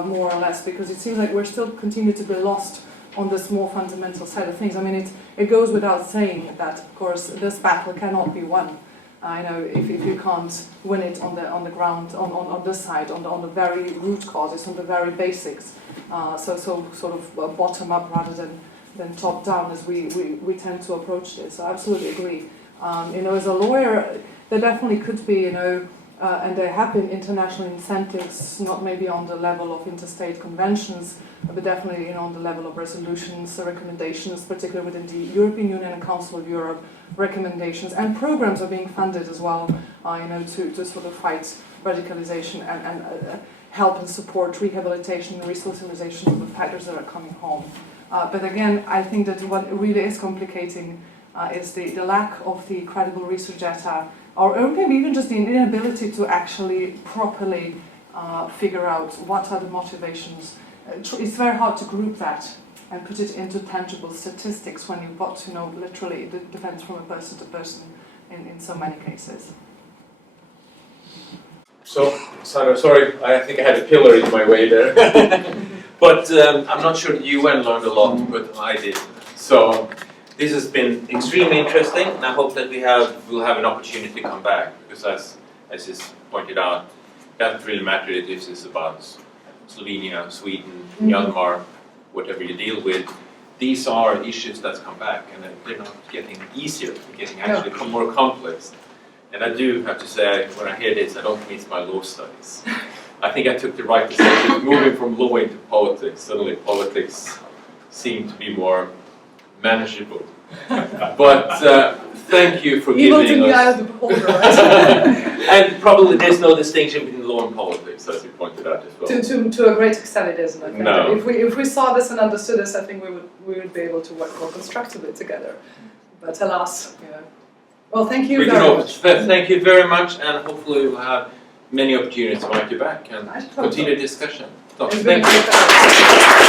more or less, because it seems like we're still continue to be lost on this more fundamental side of things. I mean, it goes without saying that, of course, this battle cannot be won. You know, if you can't win it on the ground, on this side, on the very root causes, on the very basics. So sort of bottom up rather than top down, as we tend to approach this. I absolutely agree. You know, as a lawyer, there definitely could be, you know, and there have been international incentives, not maybe on the level of interstate conventions, but definitely, you know, on the level of resolutions, recommendations, particularly within the European Union and Council of Europe, recommendations and programs are being funded as well, you know, to sort of fight radicalization and help and support rehabilitation and resocialization of the fighters that are coming home. But again, I think that what really is complicating is the lack of the credible research data, or maybe even just the inability to actually properly figure out what are the motivations. It's very hard to group that and put it into tangible statistics when you've got, you know, literally it depends from a person to person in so many cases. So, Sandra, sorry, I think I had a pillar in my way there. But I'm not sure the UN learned a lot, but I did. So this has been extremely interesting, and I hope that we'll have an opportunity to come back, because as is pointed out, it doesn't really matter if this is about Slovenia, Sweden, Myanmar, whatever you deal with. These are issues that's come back, and they're not getting easier, they're getting actually more complex. And I do have to say, when I hear this, I don't miss my law studies. I think I took the right decision, moving from law into politics. Suddenly politics seemed to be more manageable. But thank you for giving us... Evil to the eye of the beholder, right? And probably there's no distinction between law and politics, as you pointed out as well. To a great extent it isn't, I think. No. If we saw this and understood this, I think we would be able to work more constructively together. But alas, you know. Well, thank you very much. Thank you very much, and hopefully we'll have many opportunities to invite you back and continue discussion. So, thank you.